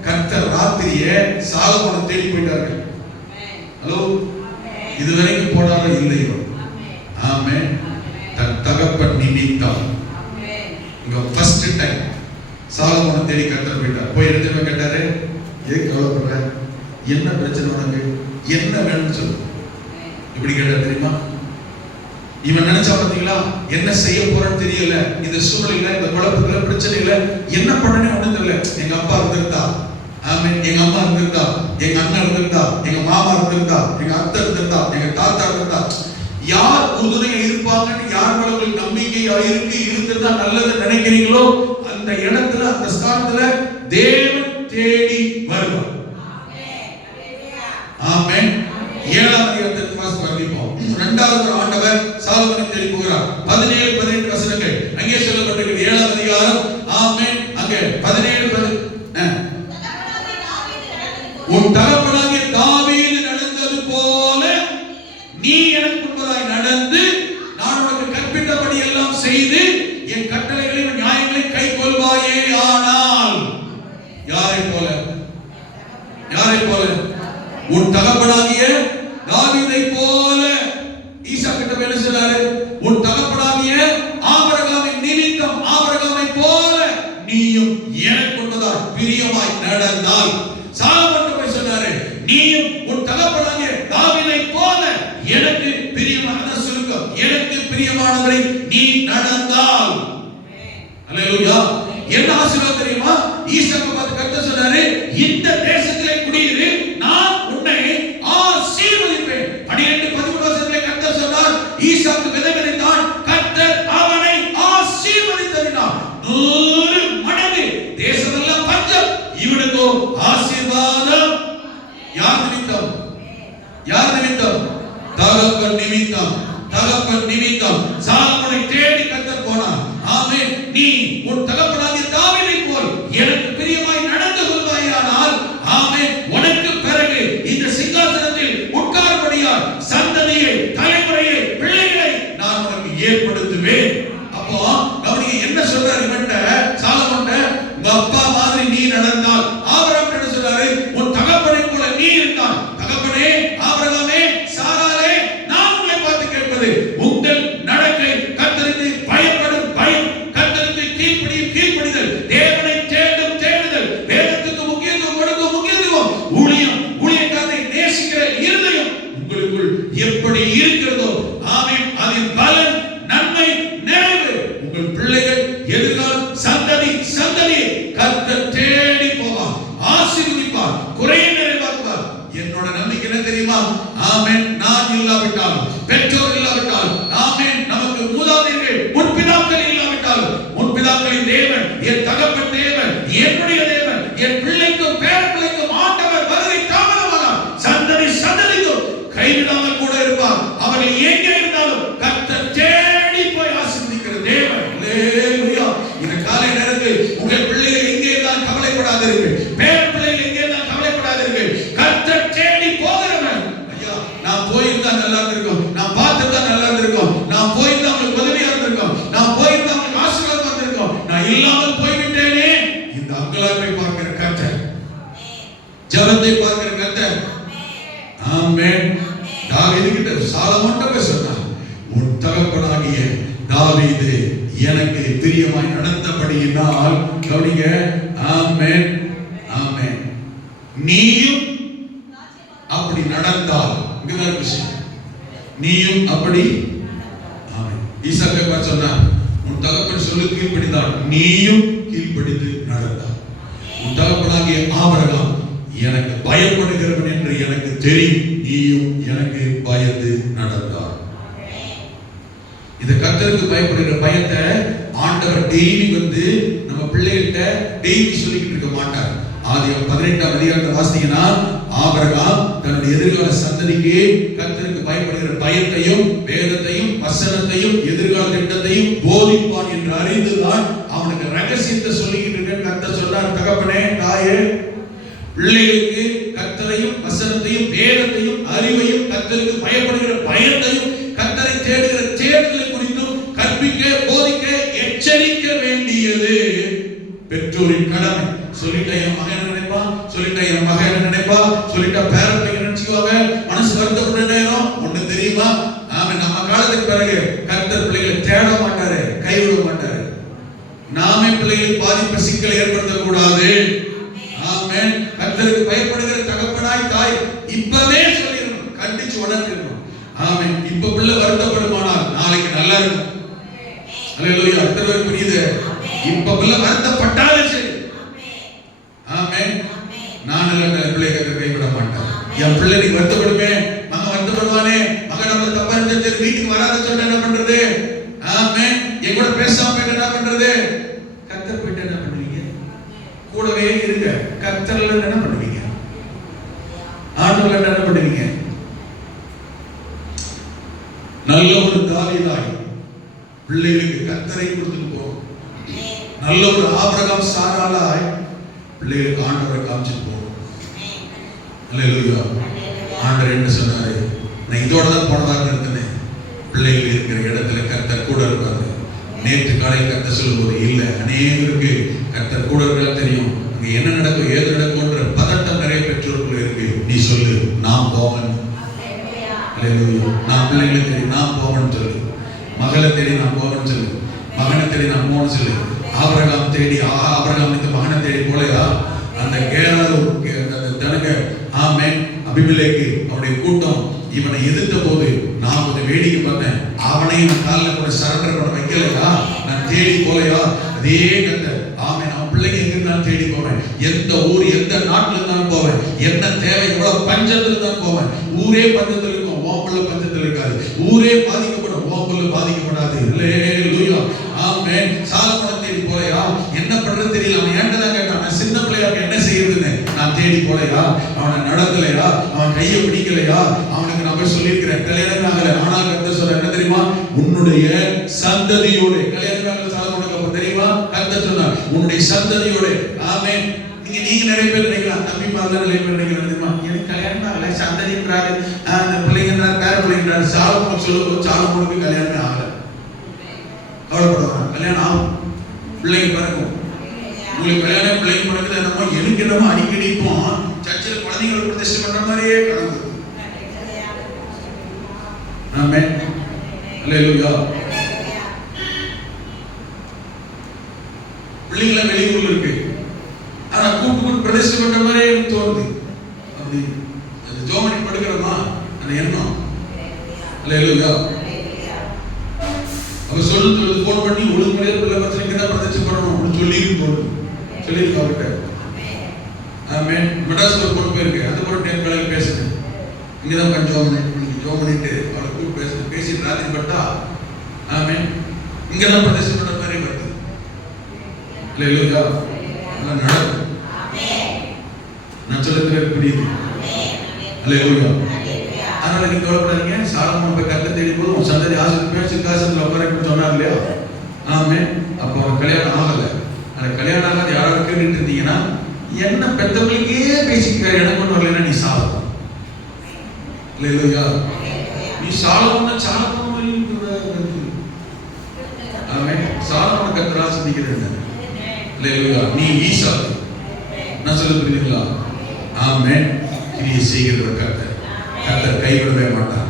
கர்த்தர் ராத்திரியே சாலமோனை தேடி போயிட்டார்கள். ஹலோ, இதுவரைக்கும் போடாத இல்லையோ? ஆமென். தன் தகப்பன் நிமித்தம் இங்க ஃபர்ஸ்ட் டைம் சாலமோனை தேடி கர்த்தர் போயிட்டார். போய் எடுத்து கேட்டாரு, ஏன் கவலைப்படுற? என்ன பிரச்சனை உனக்கு? என்ன வேணும்னு சொல்லு. இப்படி கேட்டார் தெரியுமா? இவன் நினைச்சா பாத்தீங்களா, என்ன செய்ய போறன்னு தெரியல, இந்த சூழ்நிலையில, இந்த குழப்பத்துல, பிரச்சனையில என்ன பண்ணனே ஒண்ணும் தெரியல. எங்க அப்பா இருந்திருந்தா, ஆமென், எங்க அம்மா இருந்திருந்தா, எங்க அண்ணன் இருந்திருந்தா, எங்க மாமா இருந்திருந்தா, எங்க அத்தை இருந்திருந்தா, எங்க தாத்தா இருந்திருந்தா, யார் உறுதுணையா இருப்பாங்கன்னு யார் மேல உங்களுக்கு நம்பிக்கையா இருந்திருந்தா நல்லது நினைக்கிறீங்களோ, அந்த இடத்துல, அந்த ஸ்தானத்துல தேவன் தேடி வருவார். ஆமென். 7ஆம் அதிகாரத்தை வாசிப்போம். 2வது ஆண்டவர் சாலமோனை தேடி போகிறார். 17-18 வசனங்கள் அங்கே சொல்லப்பட்டிருக்கிறது. 7ஆம் அதிகாரம். ஆமென். அங்கே 17 உன் தகப்பனாகிய தாவீது நடந்தது போல நீ எனக்கு முன்பதாய் நடந்து நான் உனக்கு கற்பித்தபடி எல்லாம் செய்து என் கட்டளைகளையும் நியாயங்களை கைக்கொள்வாயே. ஆனால் யாரை போல? யாரை போல? உன் தகப்பனாகிய தாவீதை போல. ஈசா கிட்ட என்ன சொன்னாரு? உன் தகப்பனாகிய ஆபிரகாமின் நிமித்தம் ஆபிரகாமை போல நீயும் எனக்கு முன்பதாய் பிரியமாய் நடந்தால். சாலமோன் உன் தகப்பனாகிய தாவீதை போல எனக்கு பிரியமான சொல்லுங்க, எனக்கு பிரியமானவரை நீ நடந்தால். அல்லேலூயா. என்ன ஆசீர்வாதம் தெரியுமா? ஈசாக்கை பார்த்து கர்த்தர் சொன்னாரு, இந்த தேசத்திலே குடியிரு, நான் உன்னை ஆசீர்வதிப்பேன். 12:13 கர்த்தர் சொன்னார், ஈசாக்கு விதை விதைத்தான், கர்த்தர் அவனை ஆசீர்வதித்தார். 100 மடங்கு தேசமெல்லாம் பஞ்சம், இவனுக்கோ ஆசீர்வாதம். யார் நிமித்தம்? யார் நிமித்தம்? தகப்பன் நிமித்தம். தகப்பன் நிமித்தம் சாலமோனை தேடி கர்த்தர் போனார். ஆமென். நீ உன் தகப்பனாகிய தாவீதை போல் எனக்கு பிரியமாய் நடந்து கொள்வாயானால், ஆமென், உனக்கு பிறகு இந்த சிங்காசனத்தில் உட்காரும்படியாய் சந்ததியை, தலைமுறையை, பிள்ளைகளை நான் உனக்கு ஏற்படுத்துவேன். அப்போ கவனிங்க, என்ன சொல்றாரு இவன்ட்ட, சாலமோன்ட்ட, உங்க அப்பா மாதிரி நீ நடந்தால். ஆபிரகாம் என்ன சொல்றாரு? உன் தகப்பனை போல நீ இருந்தால். தகப்பனே, ஆபிரகாமே, சாராளே, நான் உங்களை பார்த்து கேட்பது, உங்கள் நடக்கை கர்த்தருக்கு பயப்படும் பயம், கர்த்தருக்கு கீழ்ப்படிதல், தேவனை தேடும் தேடுதல், வேதத்துக்கு முக்கியத்துவம் கொடுக்கும் முக்கியத்துவம், ஊழியக்காரனை நேசிக்கிற இருதயம் உங்களுக்குள் எப்படி இருக்கிறதோ, ஆமென், அதன் பலன், நன்மை, நிறைவு உங்கள் பிள்ளைகள், எதிர்கால சந்ததி கர்த்தர் தேடி போவார், ஆசீர்வதிப்பார், குறையை நிறைவாக்குவார். என்னோட நம்பிக்கை என்ன தெரியுமா? ஆமென், நான் இல்லாவிட்டால், பெற்றோர் இல்லாவிட்டால், ஆமென், நமக்கு மூதாதையர்கள், முற்பிதாக்கள் இல்லாவிட்டால், முற்பிதாக்களின் தேவன், என் தகப்பன் தேவன், என்னுடைய தேவன், என் பிள்ளைக்கும் பேரப்பிள்ளைக்கும் ஆண்டவர் வருகை தாமதமானார், சந்ததிக்கும் கைவிடாமல் கூட இருப்பார். அவர்கள் எங்கே இருந்தாலும் கர்த்தர் தேடி போய் ஆசீர்வதிக்கிற தேவன். அல்லேலூயா. இந்த காலை நேரத்தில் உங்கள் பிள்ளைகள் எங்கே இருந்தாலும் கவலைப்படாதீர்கள், பேரப்பிள்ளைகள் எங்கே இருந்தாலும் கவலைப்படாதீர்கள். கர்த்தர் தேடி போகிறவன். ஐயா, நான் போயிருந்தா நல்லா இருந்திருக்கும், நான் பார்த்திருந்தா நல்லா இருந்திருக்கும், நான் போயிருந்தா உங்களுக்கு உதவியா இருந்திருக்கும், நான் போயிருந்தா உங்களுக்கு ஆசீர்வாதம் வந்திருக்கும், நான் இல்லாமல் போய்விட்டேனே. இந்த அங்கலாய்ப்பை பார்க்கிற கர்த்தர், ஜெபத்தை பார்க்கிற கர்த்தர், ஆமென், தாவீது கிட்ட சாலமோன்ட்ட போய் சொன்னார், உன் தகப்பனாகிய தாவீது எனக்கு பிரியமாய் நடந்தபடியினால், கவனிங்க, ஆமென், ஆமென், நீயும் அப்படி நடந்தால், இங்கதான் விஷயம், நீயும் அப்படி, ஆமென். ஈசாக்கை பார்த்து சொன்னார், உன் தகப்பன் சொல்லு கீழ்ப்படிந்தால், நீயும் கீழ்ப்படிந்து நடந்தால். உன் தகப்பனாகிய ஆபிரகாம் எனக்கு பயப்படுகிறவன் என்று எனக்கு தெரியும், நீயும் எனக்கு பயந்து நடந்தார். இந்த கர்த்தருக்கு பயப்படுகிற பயத்தை ஆண்டவர் டெய்லி வந்து நம்ம பிள்ளைகிட்ட டெய்லி சொல்லிக்கிட்டு இருக்க மாட்டார். ஆதியாகமம் 18ஆம் அதிகாரத்தை வாசித்தீங்கன்னா, ஆபிரகாம் தன்னுடைய எதிர்கால சந்ததிக்கு கர்த்தருக்கு பயப்படுகிற பயத்தையும், வேதத்தையும், வசனத்தையும், எதிர்கால திட்டத்தையும் போதிப்பான் என்று அறிந்துதான் அவனுக்கு ரகசியத்தை சொல்லிக்கிட்டு இருக்கேன். கர்த்தர் சொன்னார், தகப்பனே, தாயே, பிள்ளைகளுக்கு கர்த்தரையும், வசனத்தையும், வேதத்தையும், அறிவையும், கர்த்தருக்கு பயப்படுகிற பயத்தையும், கர்த்தரை தேடுகிற தேடுதலை குறித்தும் கற்பிக்க, போதிக்க, எச்சரிக்க வேண்டியது பெற்றோரின் கடமை. சொல்லிட்டா என் மகன் நினைப்பா, சொல்லிட்டா என் மகன் நினைப்பா, சொல்லிட்டா பேரப்பிள்ளைங்க நினைச்சுக்குவாங்க, மனசு வருத்தப்பட்ட நேரம் ஒண்ணு தெரியுமா? நம்ம காலத்துக்கு பிறகு கர்த்தர் பிள்ளைகளை தேட மாட்டாரு, கைவிட மாட்டாரு. நாமே பிள்ளைகளுக்கு பாதிப்பு, சிக்கலை ஏற்படுத்த கூடாது. ஆமென். கர்த்தருக்கு பயப்படுகிற தகப்பனாய், தாய் இப்பவே சொல்லிடணும், கண்டிச்சு உணர்த்திடணும். ஆமென். இப்ப பிள்ளை வருத்தப்படுமானால் நாளைக்கு நல்லா இருக்கும். அல்லேலூயா. அடுத்தவர் புரியுது. இப்ப பிள்ளை வருத்தப்பட்டாலும் சரி, ஆமென், நான் நல்ல பிள்ளையை கர்த்தர் கைவிட மாட்டார். என் பிள்ளை நீ வருத்தப்படுமே, மகன் வருத்தப்படுவானே, மகன் நம்ம தப்பா இருந்துச்சு, வீட்டுக்கு வராத சொன்ன என்ன பண்றது? ஆமென். என் கூட பேசாம போயிட்டு என்ன பண்றது? கர்த்தர் போயிட்டு என்ன பண்ணுவீங்க? கூடவே இருங்க. கர்த்தர்ல என்ன பண்ணுவீங்க? ஆண்டவர்ல என்ன பண்ணுவீங்க? நல்ல ஒரு தாவீதாய் பிள்ளைகளுக்கு கர்த்தரை கொடுத்துட்டு போகும். நல்ல ஒரு ஆபிரகாம், சாராளாய் பிள்ளைகளுக்கு ஆண்டவரை காமிச்சிட்டு போகும். அல்லேலூயா. ஆண்டவர் என்ன சொன்னாரு? நான் இதோட தான் போனதாக இருந்தேன். பிள்ளைகள் இருக்கிற இடத்துல கர்த்தர் கூட இருப்பாரு. நேற்று காலையில் கர்த்தர் சொல்லும்போது இல்லை, அநேகருக்கு கர்த்தர் கூட இருக்கா தெரியும். அங்க என்ன நடக்கும், ஏது நடக்கும்ன்ற பதட்டம் நிறைய பெற்றோர்கள் இருக்கு. நீ சொல்லு, நான் போவன். நான் பிள்ளைகளை தேடி நான் போவன் சொல்லு, மகளை தேடி நான் போவன் சொல்லு, மகனை தேடி நான் போவன் சொல்லு. ஆபிரகாம் தேடி, ஆபிரகாம் இந்த மகனை தேடி போலையா? அந்த கேராரு ஜனங்க, ஆமென், அபிமெலேக்கு அவனுடைய கூட்டம் இவனை எதிர்த்த போது நான் கொஞ்சம் வேடிக்கை பார்த்தேன். அவனையும் காலில் கூட சரண்டர் பண்ண வைக்கலையா, நான் தேடி போலையா? அதே கர்த்தர் ஆமென். அவன் பிள்ளைங்க எங்க இருந்தாலும் தேடி போவேன். எந்த ஊர் எந்த நாட்டுல இருந்தாலும் போவேன். என்ன தேவை எவ்வளவு பஞ்சத்துல தான் போவேன். ஊரே பஞ்சத்துல இருக்கும், ஓம்புல பஞ்சத்துல இருக்காது. ஊரே பாதிக்கப்படும், ஓம்புல பாதிக்கப்படாது. அல்லேலூயா ஆமென். சாலமோனை தேடி போலையா? என்ன பண்றது தெரியல. அவன் ஏன்டா கேட்டான், நான் சின்ன பிள்ளையா என்ன செய்யறதுன்னு. நான் தேடி போலையா? அவனை நடக்கலையா? அவன் கையை பிடிக்கலையா? அவனுக்கு நான் போய் சொல்லியிருக்கிறேன் கல்யாணம் ஆகல. ஆனால் கர்த்தர் சொல்ற என்ன தெரியுமா? உன்னுடைய சந்ததியோட கல்யாணம் ஆகல. சாலமோனுக்கு அப்ப தெரியுமா? கர்த்தர் சொன்னார் உன்னுடைய சந்ததியோட. ஆமென். நீங்க நிறைய பேர் நினைக்கலாம், தம்பி மாதிரி நிறைய பேர் நினைக்கலாம் தெரியுமா, எனக்கு கல்யாணம் ஆகல, சந்ததின்றாரு, பிள்ளைங்கன்றாரு, பேர பிள்ளைங்கன்றாரு. சாலமோன் சொல்லும்போது சாலமோனுக்கு கல்யாணமே ஆகல. கவலைப்படுவாங்க, கல்யாணம் ஆகும், பிள்ளைங்க பிறக்கும். உங்களுக்கு கல்யாணம் பிள்ளைங்க பிறகுது என்னமோ எனக்கு என்னமோ அடிக்கடி இப்போ சர்ச்சில் குழந்தைங்களை பிரதிஷ்டை பண்ற மாதிரியே கடவுள். ஆமென். அல்லேலூயா. பிள்ளைங்களை வெளியூர்ல இருக்கு, ஆனா கூட்டு பிரதிஷ்டை பண்ற மாதிரியே எனக்கு தோணுது. அப்படி அந்த ஜோமனி படுக்கிறோமா அந்த எண்ணம். அல்லேலூயா. அவ சொல்லுறது போன் பண்ணி ஒழுங்குமுறையா பிள்ளை பத்திரிக்கை தான் பிரதிஷ்டை பண்ணணும் அப்படின்னு சொல்லியிருக்கு. சொல்லியிருக்கு அவர்கிட்ட. ஆமென். மெட்ராஸ்ல போன் போயிருக்கு, அந்த போன டைம் வேலைக்கு பேசுறேன். இங்கதான் கொஞ்சம் ஜோம் பண்ணிட்டு அவளை கூப்பிட்டு பேசிட்டு ராத்திரி பட்டா ஆமென் இங்கதான் பிரதிஷ்டை பண்ற மாதிரி வருது. அல்லேலூயா. அதெல்லாம் நடக்கும். நான் சொல்லுறது புரியுது. அல்லேலூயா. அதனால நீங்க கவலைப்படாதீங்க. சாலமோன் போய் கர்த்தரை தேடி போது உன் சந்ததி ஆசீர்வதிப்பேன், சிங்காசனத்துல உட்கார சொன்னார் இல்லையா? ஆமென். அப்போ கல்யாணம் ஆகல. அந்த கல்யாணம் ஆகாத யாராவது கேட்டுட்டு இருந்தீங்கன்னா என்ன பெத்தவங்களுக்கே பேசிக்கிறார், எனக்கு ஒன்று வரலன்னா நீ சாலமோன். அல்லேலூயா. நீ சாலமோன் சாலமோன் ஆமென். சாலமோன் கர்த்தர் ஆசீர்வதிக்கிறார். அல்லேலூயா. நீ ஈசா. நான் சொல்ல புரியுதுங்களா? ஆமென். கிரியை செய்கிறவர் கர்த்தர். கர்த்தர் கைவிடவே மாட்டார்.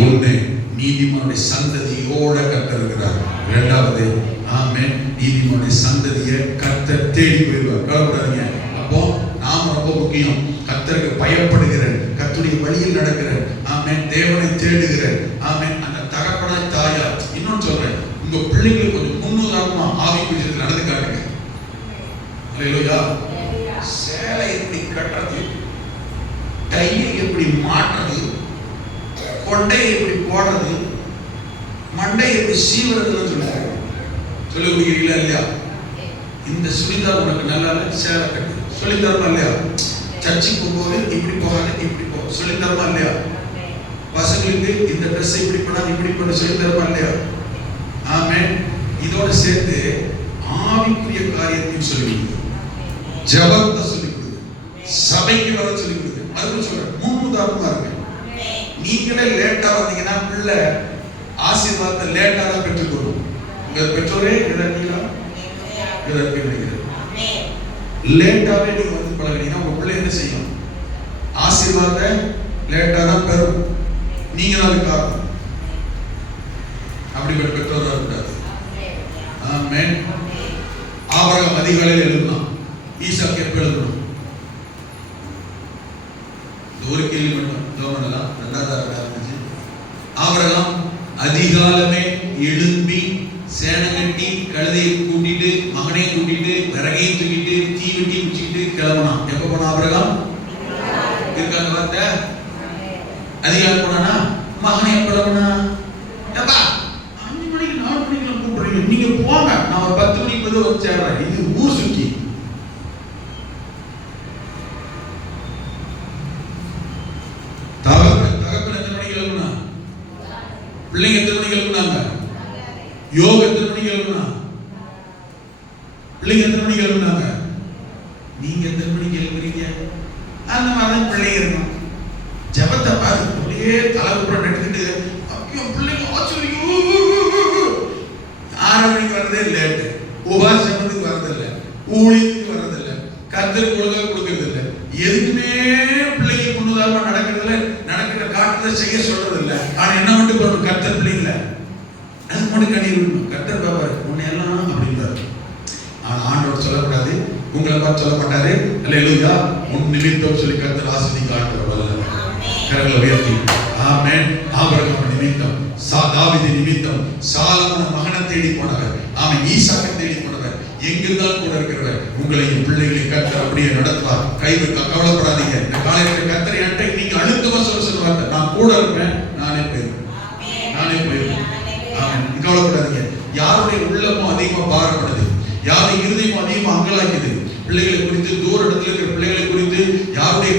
ஒண்ணு, நீதிமானுடைய சந்ததியோட கர்த்தர் இருக்கிறார். இரண்டாவது, ஆமென், நீதிமானுடைய சந்ததியை கர்த்தர் தேடி போயிடுவார். கவலைப்படாதீங்க. அப்போ நாம ரொம்ப முக்கியம். கர்த்தருக்கு பயப்படுகிற, கர்த்தருடைய வழியில் நடக்கிற, ஆமென், தேவனை தேடுகிற, ஆமென், அந்த தகப்பனாய் தாயா. இன்னொன்னு சொல்றேன், உங்க பிள்ளைங்களுக்கு கொஞ்சம் முன்னுதாரணமா ஆவிக்குரியத்தில் நடந்து காட்டுங்க. அல்லேலூயா. சேலை எப்படி கட்டுறது, கையை எப்படி மாற்றுறது, கொண்டையை எப்படி போடுறது, மண்டையை எப்படி சீவுறதுன்னு சொல்லுறாங்க. சொல்லி கொடுக்கிறீங்களா இல்லையா? இந்த சுடிதார் உனக்கு நல்லா இல்லை, சேலை கட்டு சொல்லித்தரமா இல்லையா? சர்ச்சுக்கு போகும்போது இப்படி போகாது, இப்படி போ சொல்லித்தரமா இல்லையா? பசங்களுக்கு இந்த ட்ரெஸ் இப்படி பண்ணாது, இப்படி பண்ண சொல்லித்தரமா இல்லையா? ஆமென். இதோட சேர்த்து ஆவிக்குரிய காரியத்தையும் சொல்லி கொடுங்க, ஜெபத்தை சொல்லி கொடுங்க, சபைக்கு வர சொல்லி கொடுங்க. அதுவும் சொல்றேன், முன்னுதாரணமா இருக்கு. நீங்களே லேட்டா வந்தீங்கன்னா பிள்ளை ஆசீர்வாதத்தை லேட்டா தான் பெற்றுக்கொள்ளும். உங்க பெற்றோரே இழந்தீங்களா? லேட்டாவே நீங்க வந்து பழகினீங்கன்னா உங்க பிள்ளை என்ன செய்யும்? ஆசீர்வாதத்தை லேட்டா தான் பெறும். நீங்க தான் காரணம். அப்படிப்பட்ட பெற்றோரா இருக்காது. ஆமென். ஆபிரகாம் அதிகாலையில் எழுந்தான், ஈசாக்கு எப்ப எழுதணும்? ஒரு கேள்வி மட்டும் ஜோமனலாம் ரெண்டாவது இருந்துச்சு. ஆபிரகாம் அதிகாலமே எழும்பி சேனை கட்டி கழுதையை கூட்டிட்டு மகனையும் கூட்டிட்டு விறகையும் தூக்கிட்டு தீ வெட்டி முடிச்சுக்கிட்டு கிளம்பினான். எப்ப போனா ஆபிரகாம்? இருக்காங்க வார்த்தை. அதிகாலம் போனானா? மகனை எப்ப கிளம்பினா? ஏப்பா 5 மணிக்கு 4 மணிக்கு கூப்பிடுறீங்க, நீங்க போங்க, நான் ஒரு 10 மணிக்கு வந்து வந்து சேர்றேன். இது ஊர் சுற்றி. பிள்ளைங்க எத்தனை மணிக்கு எழுப்புனாங்க? யோக எத்தனை மணிக்கு எழுப்புனா? பிள்ளைங்க எத்தனை மணிக்கு எழுப்புனாங்க? நீங்க எத்தனை மணிக்கு எழுப்புறீங்க? அந்த மாதிரி பிள்ளைங்க இருக்கும். ஜபத்தை பாரு, அப்படியே தலைப்புறம் எடுத்துட்டு அப்பயும் பிள்ளைங்க ஆச்சரியம். 6 மணிக்கு வரதே லேட்டு, உபாசனத்துக்கு வரதில்லை, ஊழியத்துக்கு வரதில்லை, கர்த்தருக்கு ஒழுங்காக கொடுக்கறது இல்லை, எதுக்குமே பிள்ளைங்க முன்னுதாரணமா நடக்கிறதுல நடக்கிற காட்டுல செய்ய சொல்றது இல்லை. ஆனா என்ன மட்டும் பண்ணணும்? கர்த்தர் பிள்ளைங்கள அது மட்டும் கண்ணி விடணும். கர்த்தர் பாப்பாரு உன்னை எல்லாம் அப்படின்றாரு. ஆனா ஆண்டவர் சொல்லக்கூடாது, உங்களை பார்த்து சொல்ல மாட்டாரு. அல்லேலூயா. உன் நிமித்தம் சொல்லி கர்த்தர் ஆசீர்வதிக்க ஆண்டவர் வல்லவர். கரங்களை உயர்த்தி ஆமென். ஆபிரகாம் நிமித்தம், தாவீது நிமித்தம், சாலமோன் மகனை தேடி போனவர், ஆமென், ஈசாக்கை தேடி போனவர், எங்கிருந்தால் கூட இருக்கிறவர் உங்களையும் பிள்ளைகளை கர்த்தர் அப்படியே நடத்துவார். கவலைப்படாதீங்க. இந்த காலையில கர்த்தர் என்கிட்ட நீங்க அழுத்தமா சொல்லுவாங்க, நான் கூட இருப்பேன், நானே போயிருவேன், நானே போயிருவேன். ஆமென். கவலைப்படாதீங்க. யாருடைய உள்ளமும் அதிகமா பாரப்படுது, யாருடைய இருதயமும் அதிகமா அங்கலாக்குது, பிள்ளைகளை குறித்து, தூர இடத்துல இருக்கிற பிள்ளைகளை குறித்து யாருடைய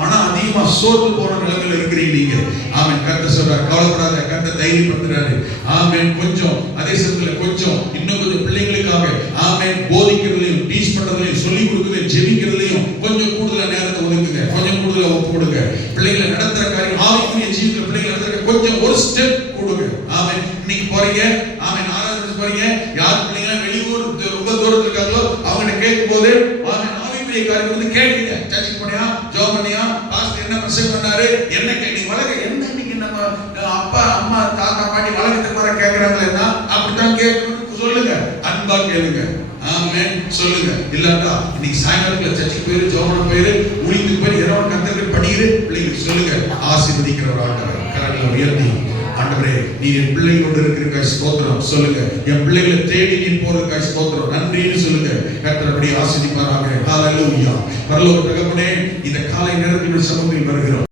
மனம் அதிகமா சோர்ந்து போன நிலைமையில இருக்கிறீங்க நீங்க. ஆமென். கர்த்தர் சொல்றார், கவலைப்படாத, கர்த்தர் தைரியப்படுத்துறாரு. ஆமென். கொஞ்சம் அதே சமயத்துல கொஞ்சம் இன்னும் கொஞ்சம் பிள்ளைகளுக்காக ஆமென் போதிக்கிறதுலையும், டீச் பண்றதுலையும், சொல்லிக் கொடுக்கிறதையும், ஜெபிக்கிறதுலையும் கொஞ்சம் கூடுதலா நேரத்தை ஒதுக்குங்க, கொஞ்சம் கூடுதலா ஒப்பு கொடுங்க. பிள்ளைகளை நடத்துற காரியம், ஆவிக்குரிய ஜீவிதத்துல பிள்ளைகளை நடத்துற கொஞ்சம் ஒரு ஸ்டெப் கொடுங்க. ஆமென். இன்னைக்கு போறீங்க, ஆமென், ஆராதனை போறீங்க, யார் பிள்ளைங்க வெளியூர் ரொம்ப தூரத்துல இருக்காங்களோ அவங்க கேட்கும் போது ஆமென் ஆவிக்குரிய காரியம் வந்து கேட்குங்க. சர்ச்சுக்கு போனியா, ஜெபம் பண்ணியா, பாஸ்டர் என்ன பிரசங்கம் பண்ணாரு, என்ன கேட்டீங்க, வளர்க்க என்ன இன்னைக்கு நம்ம அப்பா அம்மா தாத்தா பாட்டி வளர்க்கறதுக்கு வர கேட்கறாங்களா, அப்படித்தான் கேட்கணும் சொல்லுங்க, அன்பா கேளுங்க. ஆமென். சொல்லுங்க. இல்லன்னா இன்னைக்கு சாயங்காலத்துல சர்ச்சுக்கு போயிரு, ஜெபம் போயிரு, ஊழியத்துக்கு போய் இரவு கர்த்தருக்கு படியிரு, பிள்ளைங்களுக்கு சொல்லுங்க. ஆசீர்வதிக்கிறவராக கரங்களை உயர்த்தி, ஆண்டவரே நீ என் பிள்ளை கொண்டு இருக்கிற ஸ்தோத்திரம் சொல்லுங்க. என் பிள்ளைகளை தேடி நீ போறதுக்காக ஸ்தோத்திரம், நன்றின்னு சொல்லுங்க. கர்த்தர் அப்படியே ஆசீர்வதிப்பாராக. ஹalleluya. பரலோக தகப்பனே, இந்த காலை நேரத்தில் சமூகத்தில் வருகிறோம்.